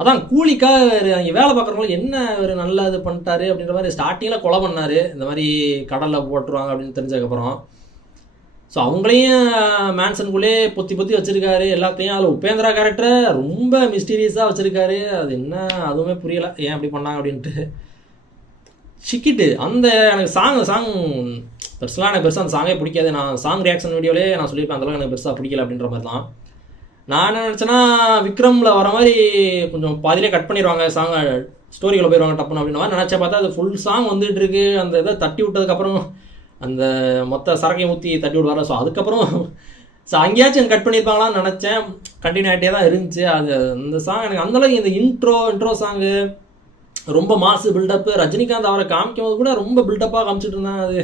அதான் கூலிக்காக அங்கே வேலை பார்க்குறவங்களும் என்ன ஒரு நல்ல இது பண்ணிட்டாரு அப்படின்ற மாதிரி ஸ்டார்டிங்கில் கொலை பண்ணார், இந்த மாதிரி கடலில் போட்டுருவாங்க அப்படின்னு தெரிஞ்சதுக்கப்புறம். ஸோ அவங்களையும் மேன்சனுக்குள்ளே பொத்தி வச்சுருக்காரு எல்லாத்தையும். அதில் உபேந்திரா கேரக்டரை ரொம்ப மிஸ்டீரியஸாக வச்சுருக்காரு. அது என்ன அதுவுமே புரியலை, ஏன் அப்படி பண்ணாங்க அப்படின்ட்டு. சிக்கிட்டு அந்த எனக்கு சாங் பெருசாக எனக்கு பெருசாக அந்த சாங்கே பிடிக்காது. நான் சாங் ரியாக்ஷன் வீடியோவிலே நான் சொல்லியிருப்பேன், அந்தளவுக்கு எனக்கு பெருசாக பிடிக்கல அப்படின்ற மாதிரி தான். நான் என்ன நினச்சேன்னா விக்ரமில் வர மாதிரி கொஞ்சம் பாதியிலே கட் பண்ணிடுவாங்க, சாங் ஸ்டோரிக்குள்ளே போயிடுவாங்க டப்புன்னு அப்படின்ற மாதிரி நினச்சா. பார்த்தா அது ஃபுல் சாங் வந்துட்டு இருக்கு. அந்த இதை தட்டி விட்டதுக்கப்புறம் அந்த மொத்த சரக்கையும் ஊற்றி தட்டி விடுவார. ஸோ அதுக்கப்புறம் ஸோ அங்கேயாச்சும் கட் பண்ணியிருப்பாங்களான்னு நினச்சேன். கண்டினியூ ஆகிட்டே தான் இருந்துச்சு. அது அந்த சாங் எனக்கு அந்தளவுக்கு இந்த இன்ட்ரோ சாங்கு ரொம்ப மாசு பில்டப்பு. ரஜினிகாந்த் அவரை காமிக்கும் போது கூட ரொம்ப பில்டப்பாக காமிச்சிட்டு இருந்தேன். அது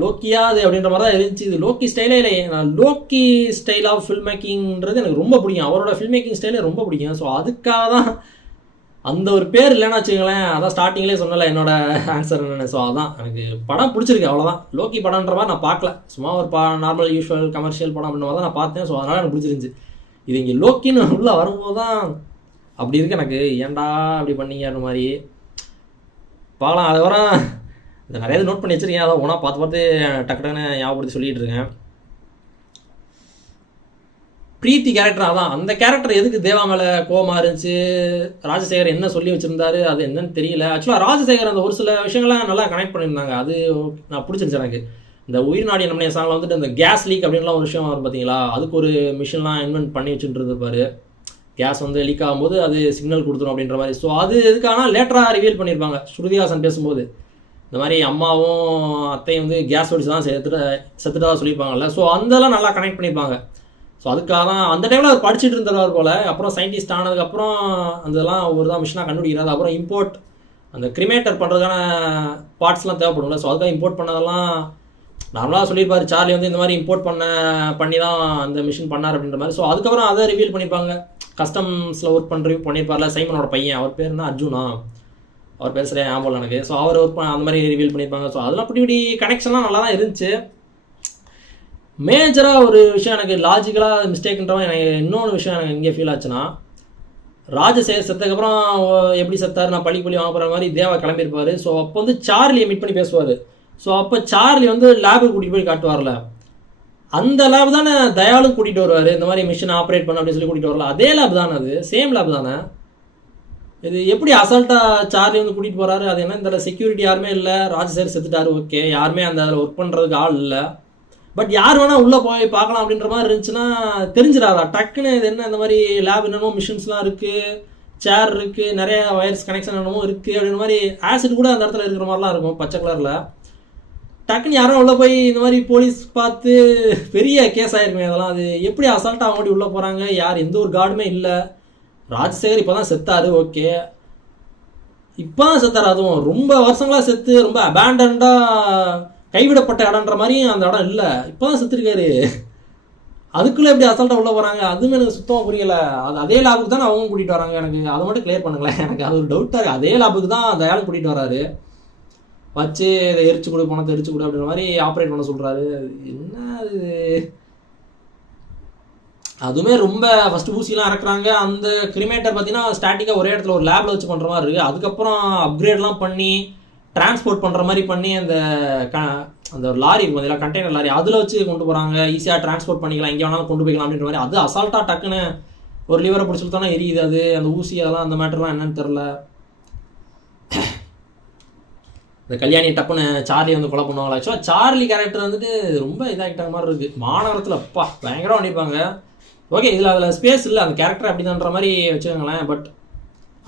லோக்கியா அது அப்படின்ற மாதிரி தான் இருந்துச்சு. இது லோக்கி ஸ்டைலே இல்லை. நான் லோக்கி ஸ்டைல் ஆஃப் ஃபில்ம் மேக்கிங்கிறது எனக்கு ரொம்ப பிடிக்கும், அவரோட ஃபில்ம் மேக்கிங் ஸ்டைலே ரொம்ப பிடிக்கும். ஸோ அதுக்காக தான் அந்த ஒரு பேர் இல்லைன்னா வச்சுக்கங்களேன். அதான் ஸ்டார்டிங்லேயே சொன்னல என்னோட ஆன்சர் என்னென்னு. ஸோ அதான் எனக்கு படம் பிடிச்சிருக்கு, அவ்வளோதான். லோக்கி படம்ன்ற மாதிரி நான் பார்க்கல, சும்மா ஒரு நார்மல் யூஸ்வல் கமர்ஷியல் படம் அப்படின்ற மாதிரி தான் நான் பார்த்தேன். ஸோ அதனால் எனக்கு பிடிச்சிருந்துச்சு. இது இங்கே லோக்கின்னு உள்ளே வரும்போது தான் அப்படி இருக்கு எனக்கு, ஏன்டா அப்படி பண்ணீங்கன்ற மாதிரி பார்க்கலாம். அது வர இதை நிறைய நோட் பண்ணி வச்சுருக்கேன், அதை ஒன்றா பார்த்து டக்குன்னு ஞாபகப்படுத்தி சொல்லிகிட்டு இருக்கேன். பிரீத்தி கேரக்டர் அதான், அந்த கேரக்டர் எதுக்கு தேவா மேலே கோவமாக இருந்துச்சு, ராஜசேகர் என்ன சொல்லி வச்சுருந்தாரு அது என்னன்னு தெரியல. ஆக்சுவலாக ராஜசேகர் அந்த ஒரு சில விஷயங்கள்லாம் நல்லா கனெக்ட் பண்ணியிருந்தாங்க, அது நான் பிடிச்சிருச்சு எனக்கு. இந்த உயிர் நாடி நம்மளே சாங்கில் வந்துட்டு இந்த கேஸ் லீக் அப்படின்லாம் ஒரு விஷயம் வரும் பார்த்தீங்களா, அதுக்கு ஒரு மிஷின்லாம் இன்வென்ட் பண்ணி வச்சுட்டு இருப்பார். கேஸ் வந்து லீக் ஆகும்போது அது சிக்னல் கொடுத்துரும் அப்படின்ற மாதிரி. ஸோ அது எதுக்கான லேட்டராக ரிவீல் பண்ணியிருப்பாங்க ஸ்ருதிஹாசன் பேசும்போது. இந்த மாதிரி அம்மாவும் அத்தையும் வந்து கேஸ் வெடிச்சு தான் செத்துட்டா சொல்லியிருப்பாங்கல்ல. ஸோ அதெல்லாம் நல்லா கனெக்ட் பண்ணியிருப்பாங்க. ஸோ அதுக்காக தான் அந்த டைமில் அவர் படிச்சுட்டு இருந்தவர் போல். அப்புறம் சயின்டிஸ்ட் ஆனதுக்கப்புறம் அதெல்லாம் ஒரு தான் மிஷினாக கண்டுபிடிக்கிறாரு. அப்புறம் இம்போர்ட் அந்த கிரிமேட்டர் பண்ணுறதுக்கான பார்ட்ஸ்லாம் தேவைப்படும்ல, ஸோ அதுக்காக இம்போர்ட் பண்ணதெல்லாம் நார்மலாக சொல்லியிருப்பார். சார்லி வந்து இந்த மாதிரி இம்போர்ட் பண்ணி தான் அந்த மிஷின் பண்ணார் அப்படின்ற மாதிரி. ஸோ அதுக்கப்புறம் அதை ரிவீல் பண்ணியிருப்பாங்க. கஸ்டம்ஸில் ஒர்க் பண்ணியிருப்பார்ல சைமனோட பையன், அவர் பேர் என்ன, அர்ஜுனா, அவர் பேர் சரியா ஞாபகம் எனக்கு. ஸோ அவர் ஒர்க் அந்த மாதிரி ரிவீல் பண்ணியிருப்பாங்க. ஸோ அதெல்லாம் இப்படி கனெக்ஷன்லாம் நல்லா தான் இருந்துச்சு. மேஜராக ஒரு விஷயம் எனக்கு லாஜிக்கலாக மிஸ்டேக்ன்றவன் எனக்கு இன்னொன்று விஷயம் எனக்கு இங்கே ஃபீல் ஆச்சுன்னா, ராஜசேகர் செத்ததுக்கப்புறம் எப்படி செத்தார், நான் பள்ளி வாங்க போகிற மாதிரி தேவா கிளம்பியிருப்பார். ஸோ அப்போ வந்து சார்லியை மீட் பண்ணி பேசுவார். ஸோ அப்போ சார்லி வந்து லேபுக்கு கூட்டிகிட்டு போய் காட்டுவார்ல, அந்த லேப் தானே தயாலும் கூட்டிகிட்டு வருவார். இந்த மாதிரி மிஷின் ஆப்ரேட் பண்ண அப்படின்னு சொல்லி கூட்டிகிட்டு வரல, அதே லேப் தானே, அது சேம் லேப் தானே. இது எப்படி அசால்ட்டாக சார்லி வந்து கூட்டிகிட்டு போகிறாரு? அது என்ன இந்த செக்யூரிட்டி யாருமே இல்லை, ராஜசேகர் செத்துட்டாரு, ஓகே, யாருமே அந்த அதில் ஒர்க் பண்ணுறதுக்கு ஆள் இல்லை. பட் யார் வேணால் உள்ளே போய் பார்க்கலாம் அப்படின்ற மாதிரி இருந்துச்சுன்னா தெரிஞ்சிடாதா டக்குன்னு இது என்ன இந்த மாதிரி லேப் என்னமோ மிஷின்ஸ்லாம் இருக்குது, சேர் இருக்குது, நிறைய வயர்ஸ் கனெக்ஷன் என்னமோ இருக்குது அப்படின்ற மாதிரி ஆசிட் கூட அந்த இடத்துல இருக்கிற மாதிரிலாம் இருக்கும் பச்சை கலரில். டக்குன்னு யாரும் உள்ளே போய் இந்த மாதிரி போலீஸ் பார்த்து பெரிய கேஸ் ஆகிருக்குமே அதெல்லாம். அது எப்படி அசால்ட்டாக அவங்க உள்ளே போகிறாங்க? யார் எந்த ஒரு கார்டுமே இல்லை. ராஜசேகர் இப்போ தான் செத்தார், ஓகே, இப்போ தான் செத்தார், அதுவும் ரொம்ப வருஷங்களாக செத்து ரொம்ப அபேண்டன்டாக கைவிடப்பட்ட இடம்ன்ற மாதிரி அந்த இடம் இல்லை, இப்போ தான் செத்துருக்காரு. அதுக்குள்ளே எப்படி அசால்ட்டாக உள்ளே போகிறாங்க? அதுவுமே எனக்கு சுத்தமாக புரியலை. அதே லேபுக்கு தான் அவங்க கூட்டிகிட்டு வராங்க. எனக்கு அதை மட்டும் கிளியர் பண்ணுங்களேன், எனக்கு அது ஒரு டவுட்டாக இருக்குது. அதே லேபுக்கு தான் தயாலும் கூட்டிகிட்டு வராரு, வச்சு இதை எரிச்சு கொடு, பணத்தை எரிச்சு கொடு அப்படின்ற மாதிரி ஆப்ரேட் பண்ண சொல்கிறாரு. என்ன அது? அதுவுமே ரொம்ப ஃபஸ்ட்டு ஊசிலாம் இறக்குறாங்க. அந்த கிரிமேட்டர் பார்த்தீங்கன்னா ஸ்டாட்டிக்காக ஒரே இடத்துல ஒரு லேபில் வச்சு பண்ணுற மாதிரி இருக்குது. அதுக்கப்புறம் அப்கிரேட்லாம் பண்ணி டிரான்ஸ்போர்ட் பண்ணுற மாதிரி பண்ணி அந்த அந்த ஒரு லாரி இருக்கும் பார்த்தீங்களா, கண்டெய்னர் லாரி, அதில் வச்சு கொண்டு போகிறாங்க. ஈஸியாக டிரான்ஸ்போர்ட் பண்ணிக்கலாம், எங்கே வேணாலும் கொண்டு போய்க்கலாம் அப்படின்ற மாதிரி. அது அசால்ட்டாக டக்குன்னு ஒரு லிவரை பிடிச்சி தானே எரியுது. அது அந்த ஊசி அதெல்லாம் அந்த மேட்டர்லாம் என்னன்னு தெரில. இந்த கல்யாணி டப்புன்னு சார்லி வந்து கொலை பண்ணுவாங்களா? ஆக்சுவலாக சார்லி கேரக்டர் வந்துட்டு ரொம்ப இதாகிட்டாங்க மாதிரி இருக்குது. மாநகரத்தில் அப்பா பயங்கரம் பண்ணிப்பாங்க. ஓகே, அதில் ஸ்பேஸ் இல்லை, அந்த கேரக்டர் அப்படி தான்ற மாதிரி வச்சுக்கோங்களேன். பட்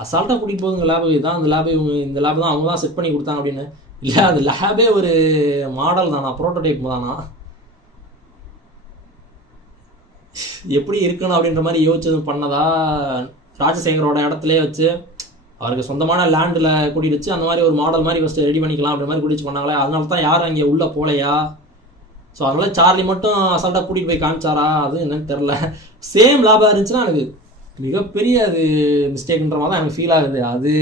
அசால்ட்டாக கூட்டிகிட்டு போகுங்க லேபு, இதான் அந்த லேபு, இந்த லேபு தான் அவங்க தான் செட் பண்ணி கொடுத்தாங்க அப்படின்னு. இல்லை, அது லேபே ஒரு மாடல் தானா, ப்ரோட்டோடைப் தானா, எப்படி இருக்கணும் அப்படின்ற மாதிரி யோசிச்சு பண்ணதா? ராஜசேகரோட இடத்துல வச்சு அவருக்கு சொந்தமான லேண்டில் கூட்டிகிட்டு வச்சு அந்த மாதிரி ஒரு மாடல் மாதிரி ஃபஸ்ட்டு ரெடி பண்ணிக்கலாம் அப்படின்ற மாதிரி கூட்டிச்சு பண்ணாங்களே, அதனால தான் யாரும் அங்கே உள்ளே போகலையா? ஸோ அதனால் சார்லி மட்டும் அசால்ட்டாக கூட்டிகிட்டு போய் காமிச்சாரா? அது என்னன்னு தெரில. சேம் லேபாக இருந்துச்சுன்னா எனக்கு மிகப்பெரிய அது மிஸ்டேக்ன்ற மாதிரி தான் எனக்கு ஃபீல் ஆகுது. அது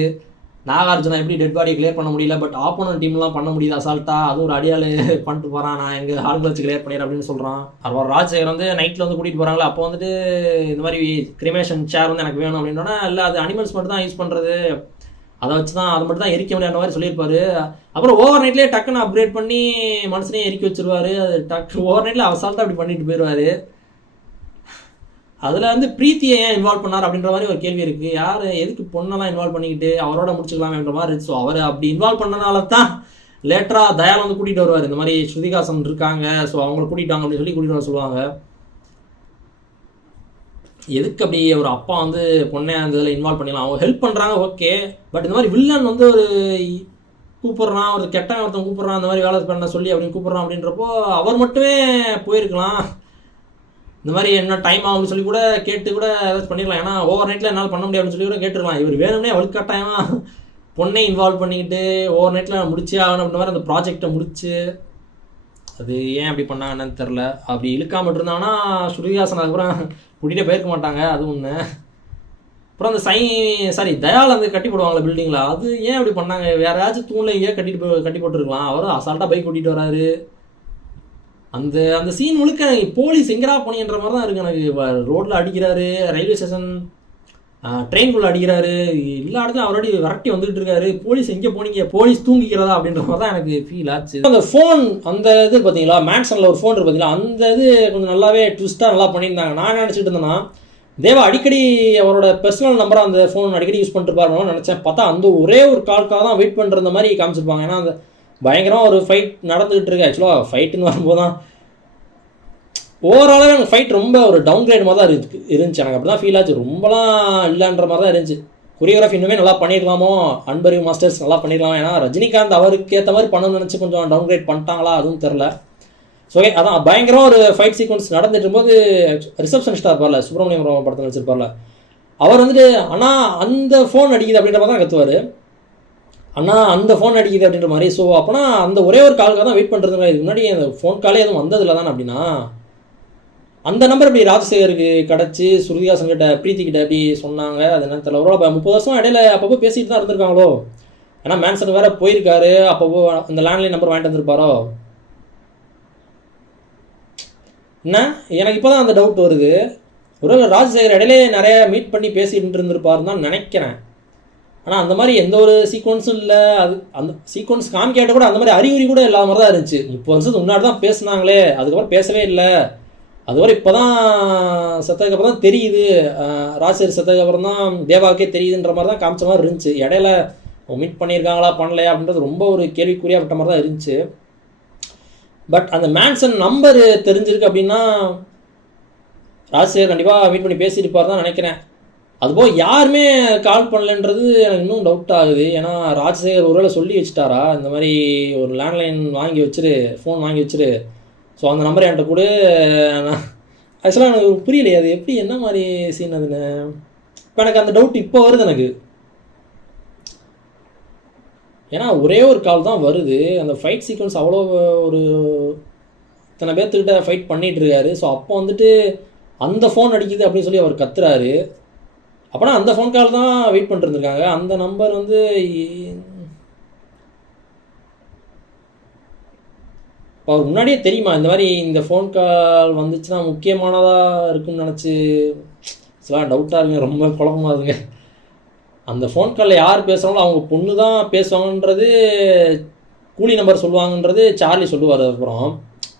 நாகார்ஜுனா எப்படி டெட் பாடியை கிளியர் பண்ண முடியல, பட் ஆப்போனன்ட் டீம்லாம் பண்ண முடியுது அசால்ட்டாக. அதுவும் ஒரு அடியால் பண்ணிட்டு போகிறான், நான் எங்கள் ஆளுங்களை வச்சு கிளியர் பண்ணிடுறேன் அப்படின்னு சொல்கிறான். அப்புறம் ராஜசேகர் வந்து நைட்டில் வந்து கூட்டிகிட்டு போகிறாங்களா, அப்போ வந்துட்டு இந்த மாதிரி கிரிமேஷன் சேர் வந்து எனக்கு வேணும் அப்படின்னா, இல்லை அது அனிமல்ஸ் மட்டும் தான் யூஸ் பண்ணுறது, அதை வச்சு தான் அதை மட்டும் தான் எரிக்க முடியாத மாதிரி சொல்லியிருப்பாரு. அப்புறம் ஓவர் நைட்லேயே டக்குன்னு அப்கிரேட் பண்ணி மனுஷனே எரிக்க வச்சிருவாரு. டக்கு ஓவர் நைட்டில் அசால்ட்டாக அப்படி பண்ணிட்டு போயிடுவார். அதில் வந்து பிரீத்தியை ஏன் இன்வால்வ் பண்ணார் அப்படின்ற மாதிரி ஒரு கேள்வி இருக்குது. யார் எதுக்கு பொண்ணெல்லாம் இன்வால்வ் பண்ணிக்கிட்டு அவரோட முடிச்சுக்கலாம்ன்ற மாதிரி இருந்துச்சு. ஸோ அவர் அப்படி இன்வால்வ் பண்ணனால தான் லேட்டராக தயால் வந்து கூட்டிகிட்டு வருவார். இந்த மாதிரி ஸ்ருதிகாசன் இருக்காங்க, ஸோ அவங்கள கூட்டிகிட்டு வாங்க அப்படின்னு சொல்லி கூட்டிகிட்டு வர சொல்லுவாங்க. எதுக்கு அப்படி ஒரு அப்பா வந்து பொண்ணை அந்த இதில் இன்வால்வ் பண்ணிடலாம், அவங்க ஹெல்ப் பண்ணுறாங்க, ஓகே. பட் இந்த மாதிரி வில்லன் வந்து ஒரு கூப்பிட்றான், ஒரு கெட்ட ஒருத்தன் கூப்பிட்றான், அந்த மாதிரி வேலை பண்ண சொல்லி அப்படின்னு கூப்பிட்றான் அப்படின்றப்போ அவர் மட்டுமே போயிருக்கலாம். இந்த மாதிரி என்ன டைம் ஆகும்னு சொல்லி கூட கேட்டு கூட ஏதாச்சும் பண்ணிடலாம். ஏன்னா ஓவர் நைட்டில் என்னால் பண்ண முடியாதுன்னு சொல்லி கூட கேட்டுருக்கலாம். இவர் வேணும்னே வலுக்கட்டாயமாக பொண்ணை இன்வால்வ் பண்ணிக்கிட்டு ஓவர் நைட்டில் முடிச்சே ஆகணும் அப்படின்ற மாதிரி அந்த ப்ராஜெக்டை முடிச்சு, அது ஏன் அப்படி பண்ணாங்கன்னு தெரில. அப்படி இழுக்காமட்டு இருந்தாங்கன்னா ஸ்ருதிஹாசன் அதுக்கப்புறம் கூட்டிகிட்டே போயிருக்க மாட்டாங்க, அது ஒன்று. அப்புறம் அந்த தயால் அந்த கட்டி போடுவாங்களே பில்டிங்கில், அது ஏன் அப்படி பண்ணாங்க? வேறு ஏதாச்சும் தூணில் எங்கேயா கட்டி போட்டுருக்கலாம். அவரும் அசால்ட்டாக பைக் கூட்டிகிட்டு வராரு. அந்த அந்த சீன் முழுக்க போலீஸ் எங்கடா போனீன்ற மாதிரி தான் இருக்குது எனக்கு. ரோட்டில் அடிக்கிறாரு, ரயில்வே ஸ்டேஷன் ட்ரெயின்குள்ளே அடிக்கிறாரு, எல்லா இடத்துலையும் அவரோட விரட்டி வந்துகிட்டு இருக்காரு. போலீஸ் எங்கே போனீங்க, போலீஸ் தூங்கிக்கிறதா அப்படின்ற மாதிரி தான் எனக்கு ஃபீல் ஆச்சு. அந்த ஃபோன் அந்த இது பார்த்தீங்களா, மேக்ஸனில் ஒரு ஃபோன் இருக்கு பார்த்தீங்களா, அந்த இது கொஞ்சம் நல்லாவே ட்விஸ்ட்டாக நல்லா பண்ணியிருந்தாங்க. நான் நினச்சிட்டு இருந்தேன்னா தேவா அடிக்கடி அவரோட பர்சனல் நம்பரை அந்த ஃபோன் அடிக்கடி யூஸ் பண்ணிட்டு இருப்பாருன்னு நினச்சேன். பார்த்தா அந்த ஒரே ஒரு கால்க்காக தான் வெயிட் பண்ணுற மாதிரி காமிச்சிருப்பாங்க. ஏன்னா அந்த பயங்கரமாக ஒரு ஃபைட் நடந்துகிட்டு இருக்கு. ஆக்சுவலாக ஃபைட்டுன்னு வரும்போது தான் ஓவராலாகவே எனக்கு ஃபைட் ரொம்ப ஒரு டவுன் கிரேட் மாதிரி தான் இருந்துச்சு. எனக்கு அப்படி தான் ஃபீல் ஆச்சு. ரொம்பலாம் இல்லைன்ற மாதிரி தான் இருந்துச்சு. கொரியோகிராஃபி இன்னுமே நல்லா பண்ணிடலாமோ, அன்பரிவ் மாஸ்டர்ஸ் நல்லா பண்ணிடலாமா. ஏன்னா ரஜினிகாந்த் அவருக்கு ஏற்ற மாதிரி பண்ணணும்னு நினச்சி கொஞ்சம் டவுன் கிரேட் பண்ணிட்டாங்களா, அதுவும் தெரில. ஸோ அதான் பயங்கரமாக ஒரு ஃபைட் சீக்வன்ஸ் நடந்துட்டு இருக்கும்போது ரிசப்ஷனிஸ்டாக இருப்பார்ல, சுப்பிரமணியம் படத்தில் வச்சிருப்பார்ல, அவர் வந்துட்டு அண்ணா அந்த ஃபோன் அடிக்குது அப்படின்ற மாதிரி தான் கத்துவார். அண்ணா அந்த ஃபோன் அடிக்குது அப்படின்ற மாதிரி. ஸோ அப்போனா அந்த ஒரே ஒரு காலுக்காக தான் வெயிட் பண்ணுறதுங்க. இதுக்கு முன்னாடி அந்த ஃபோன் காலே எதுவும் வந்ததில்லை தானே. அப்படின்னா அந்த நம்பர் இப்படி ராஜசேகருக்கு கிடச்சி ஸ்ருதிஹாசன் கிட்ட பிரீத்தி கிட்ட எப்படி சொன்னாங்க, அது என்ன தெரியல. ஒரு 30 வருஷம் இடையில அப்பப்போ பேசிட்டு தான் இருந்திருக்காங்களோ. ஏன்னா மேன்சன் வேற போயிருக்காரு, அப்பப்போ அந்த லேண்ட்லைன் நம்பர் வாங்கிட்டு வந்திருப்பாரோ என்ன. எனக்கு இப்போ தான் அந்த டவுட் வருது. ஒருவேளை ராஜசேகர் இடையிலே நிறைய மீட் பண்ணி பேசிட்டு இருந்திருப்பாருன்னு தான் நினைக்கிறேன். ஆனால் அந்த மாதிரி எந்த ஒரு சீக்வன்ஸும் இல்லை. அது அந்த சீக்வன்ஸ் காமிக்காட்ட கூட அந்த மாதிரி அறிகுறி கூட இல்லாத மாதிரி தான் இருந்துச்சு. 30 வருஷத்துக்கு முன்னாடி தான் பேசினாங்களே, அதுக்கப்புறம் பேசவே இல்லை. அதுவரை இப்போ தான் செத்ததுக்கப்புறம் தான் தெரியுது, ராஜசேகர் செத்ததுக்கப்புறம் தான் தேவாவுக்கே தெரியுதுன்ற மாதிரி தான் காமிச்ச மாதிரி இருந்துச்சு. இடையில மீட் பண்ணியிருக்காங்களா பண்ணலையா அப்படின்றது ரொம்ப ஒரு கேள்விக்குறியாக விட்ட மாதிரி தான் இருந்துச்சு. பட் அந்த மேன்சன் நம்பர் தெரிஞ்சிருக்கு அப்படின்னா ராஜசேகர் கண்டிப்பாக மீட் பண்ணி பேசியிருப்பார் தான் நினைக்கிறேன். அதுபோல் யாருமே கால் பண்ணலன்றது எனக்கு இன்னும் டவுட் ஆகுது. ஏன்னா ராஜசேகர் ஒருவேளை சொல்லி வச்சுட்டாரா, இந்த மாதிரி ஒரு லேண்ட்லைன் வாங்கி வச்சுரு, ஃபோன் வாங்கி வச்சுரு, ஸோ அந்த நம்பர் என்கிட்ட கூட. நான் ஆக்சுவலாக எனக்கு புரியலையே அது எப்படி, என்ன மாதிரி சீன் அதுன்னு. இப்போ எனக்கு அந்த டவுட் இப்போ வருது எனக்கு. ஏன்னா ஒரே ஒரு கால் தான் வருது, அந்த ஃபைட் சீக்வன்ஸ் அவ்வளோ ஒரு இத்தனை பேர்த்துக்கிட்ட ஃபைட் பண்ணிகிட்டு இருக்காரு. ஸோ அப்போ வந்துட்டு அந்த ஃபோன் அடிக்குது அப்படின்னு சொல்லி அவர் கத்துறாரு. அப்போனா அந்த ஃபோன் கால் தான் வெயிட் பண்ணிட்டுருந்துருக்காங்க. அந்த நம்பர் வந்து இப்போ அவர் முன்னாடியே தெரியுமா இந்த மாதிரி இந்த ஃபோன் கால் வந்துச்சுன்னா முக்கியமானதாக இருக்குன்னு நினச்சி சில டவுட்டாக இருக்குங்க, ரொம்ப குழப்பமாக இருக்குங்க. அந்த ஃபோன் காலில் யார் பேசுகிறாங்களோ அவங்க பொண்ணு தான் பேசுவாங்கன்றது, கூலி நம்பர் சொல்லுவாங்கன்றது சார்லி சொல்லுவார். அதுக்கப்புறம்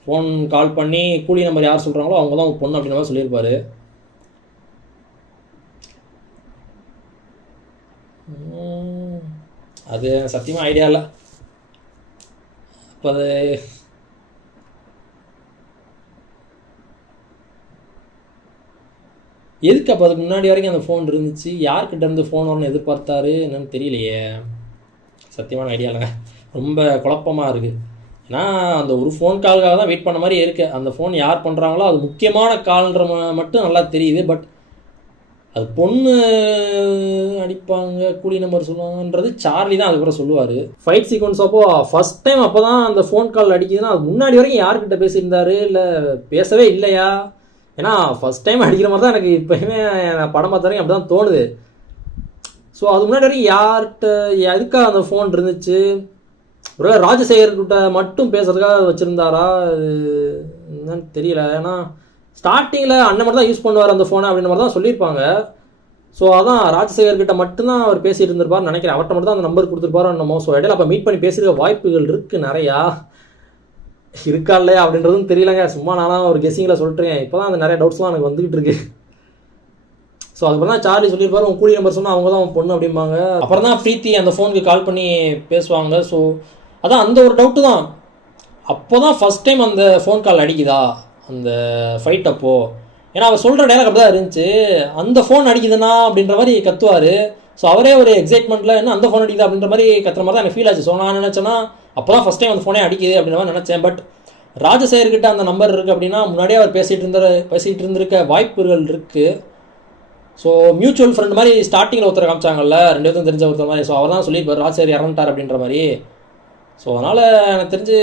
ஃபோன் கால் பண்ணி கூலி நம்பர் யார் சொல்கிறாங்களோ அவங்க தான் பொண்ணு அப்படின்ற மாதிரி சொல்லியிருப்பார். அது சத்தியமாக ஐடியா இல்லை. இப்போ அது எதுக்கு அப்போ அதுக்கு முன்னாடி வரைக்கும் அந்த ஃபோன் இருந்துச்சு, யார்கிட்ட இருந்து ஃபோன் வரணும்னு எதிர்பார்த்தாரு என்னன்னு தெரியலையே. சத்தியமான ஐடியா இல்லைங்க, ரொம்ப குழப்பமாக இருக்குது. ஏன்னா அந்த ஒரு ஃபோன் காலுக்காக தான் வெயிட் பண்ண மாதிரி இருக்குது. அந்த ஃபோன் யார் பண்ணுறாங்களோ அது முக்கியமான கால்ன்ற மட்டும் நல்லா தெரியுது. பட் அது பொண்ணு அடிப்பாங்க, கூலி நம்பர் சொல்லுவாங்கன்றது சார்லி தான் அதுக்கப்புறம் சொல்லுவார். ஃபைட் சீக்வன்ஸ் அப்போ ஃபஸ்ட் டைம் அப்போ தான் அந்த ஃபோன் கால் அடிக்குதுன்னா அது முன்னாடி வரைக்கும் யார்கிட்ட பேசியிருந்தாரு, இல்லை பேசவே இல்லையா? ஏன்னா ஃபஸ்ட் டைம் அடிக்கிற மாதிரி தான் எனக்கு இப்போயுமே படம் பார்த்த வரைக்கும் அப்படி தான் தோணுது. ஸோ அது முன்னாடி வரைக்கும் யார்கிட்ட எதுக்காக அந்த ஃபோன் இருந்துச்சு? ஒரு ராஜசேகர்கிட்ட மட்டும் பேசுறதுக்காக வச்சுருந்தாரா, அது என்னன்னு தெரியல. ஏன்னா ஸ்டார்டிங்கில் அண்ணன் மட்டும் தான் யூஸ் பண்ணுவார் அந்த ஃபோனை அப்படின்ற மாதிரி தான் சொல்லியிருப்பாங்க. ஸோ அதான் ராஜசேகர்கிட்ட மட்டும்தான் அவர் பேசிகிட்டு இருந்திருப்பார்னு நினைக்கிறேன். அவர்கிட்ட மட்டும் தான் அந்த நம்பர் கொடுத்துருப்பாரோ என்னமோ. ஸோ இடையில அப்போ மீட் பண்ணி பேசியிருக்க வாய்ப்புகள் இருக்குது நிறையா. இருக்கா இல்லையா அப்படின்றதும் தெரியலங்க, சும்மா நானும் ஒரு கெஸ்ஸிங்கில் சொல்லிட்டுருக்கேன். இப்போ தான் அந்த நிறைய டவுட்ஸ்லாம் எனக்கு வந்துகிட்டு இருக்கு. ஸோ அதுக்கப்புறம் தான் சார்லி சொல்லியிருப்பாரு உன் கூலி நம்பர் சொன்னால் அவங்க தான் அவன் பொண்ணு அப்படிம்பாங்க. அப்புறம் தான் பிரீத்தி அந்த ஃபோனுக்கு கால் பண்ணி பேசுவாங்க. ஸோ அதான் அந்த ஒரு டவுட்டு தான். அப்போ தான் ஃபஸ்ட் டைம் அந்த ஃபோன் கால் அடிக்குதா அந்த ஃபைட் அப்போது. ஏன்னா அவர் சொல்கிற டைலாக் அப்படி தான் இருந்துச்சு, அந்த ஃபோன் அடிக்குதுன்னா அப்படின்ற மாதிரி கத்துவார். ஸோ அவரே ஒரு எக்ஸைட்மெண்ட்டில் என்ன அந்த ஃபோன் அடிக்குது அப்படின்ற மாதிரி கத்துற மாதிரி தான் எனக்கு ஃபீல் ஆச்சு. ஸோ நான் நினச்சேன்னா அப்போ தான் ஃபஸ்ட் டைம் அந்த ஃபோனே அடிக்குது அப்படின்ற மாதிரி நினச்சேன். பட் ராஜசேகர்கிட்ட அந்த நம்பர் இருக்குது அப்படின்னா முன்னாடியே அவர் பேசிகிட்டு இருந்திருக்க வாய்ப்புகள் இருக்குது. ஸோ மியூச்சுவல் ஃப்ரெண்ட் மாதிரி ஸ்டார்டிங்கில் ஒருத்தர் காமிச்சாங்கல்ல, 2 பேருக்கும் தெரிஞ்ச ஒருத்தர் மாதிரி. ஸோ அவர் தான் சொல்லியிருப்பார் ராஜசேகர் இறந்துட்டார் அப்படின்ற மாதிரி. ஸோ அதனால் எனக்கு தெரிஞ்சு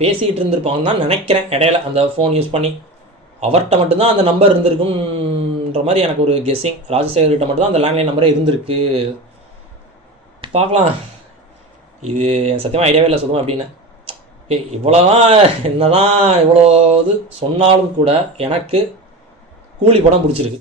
பேசிக்கிட்டு இருந்திருப்பாங்கன்னு தான் நினைக்கிறேன். இடையில அந்த ஃபோன் யூஸ் பண்ணி அவர்கிட்ட மட்டும்தான் அந்த நம்பர் இருந்திருக்குன்ற மாதிரி எனக்கு ஒரு கெஸ்ஸிங். ராஜசேகர்கிட்ட மட்டும்தான் அந்த லேண்ட்லைன் நம்பரே இருந்திருக்கு. பார்க்கலாம், இது சத்தியமாக ஐடியாவே இல்லை சொல்லுவேன் அப்படின்னு. இவ்வளோதான் என்ன தான் இவ்வளோ இது சொன்னாலும் கூட எனக்கு கூலி படம் பிடிச்சிருக்கு.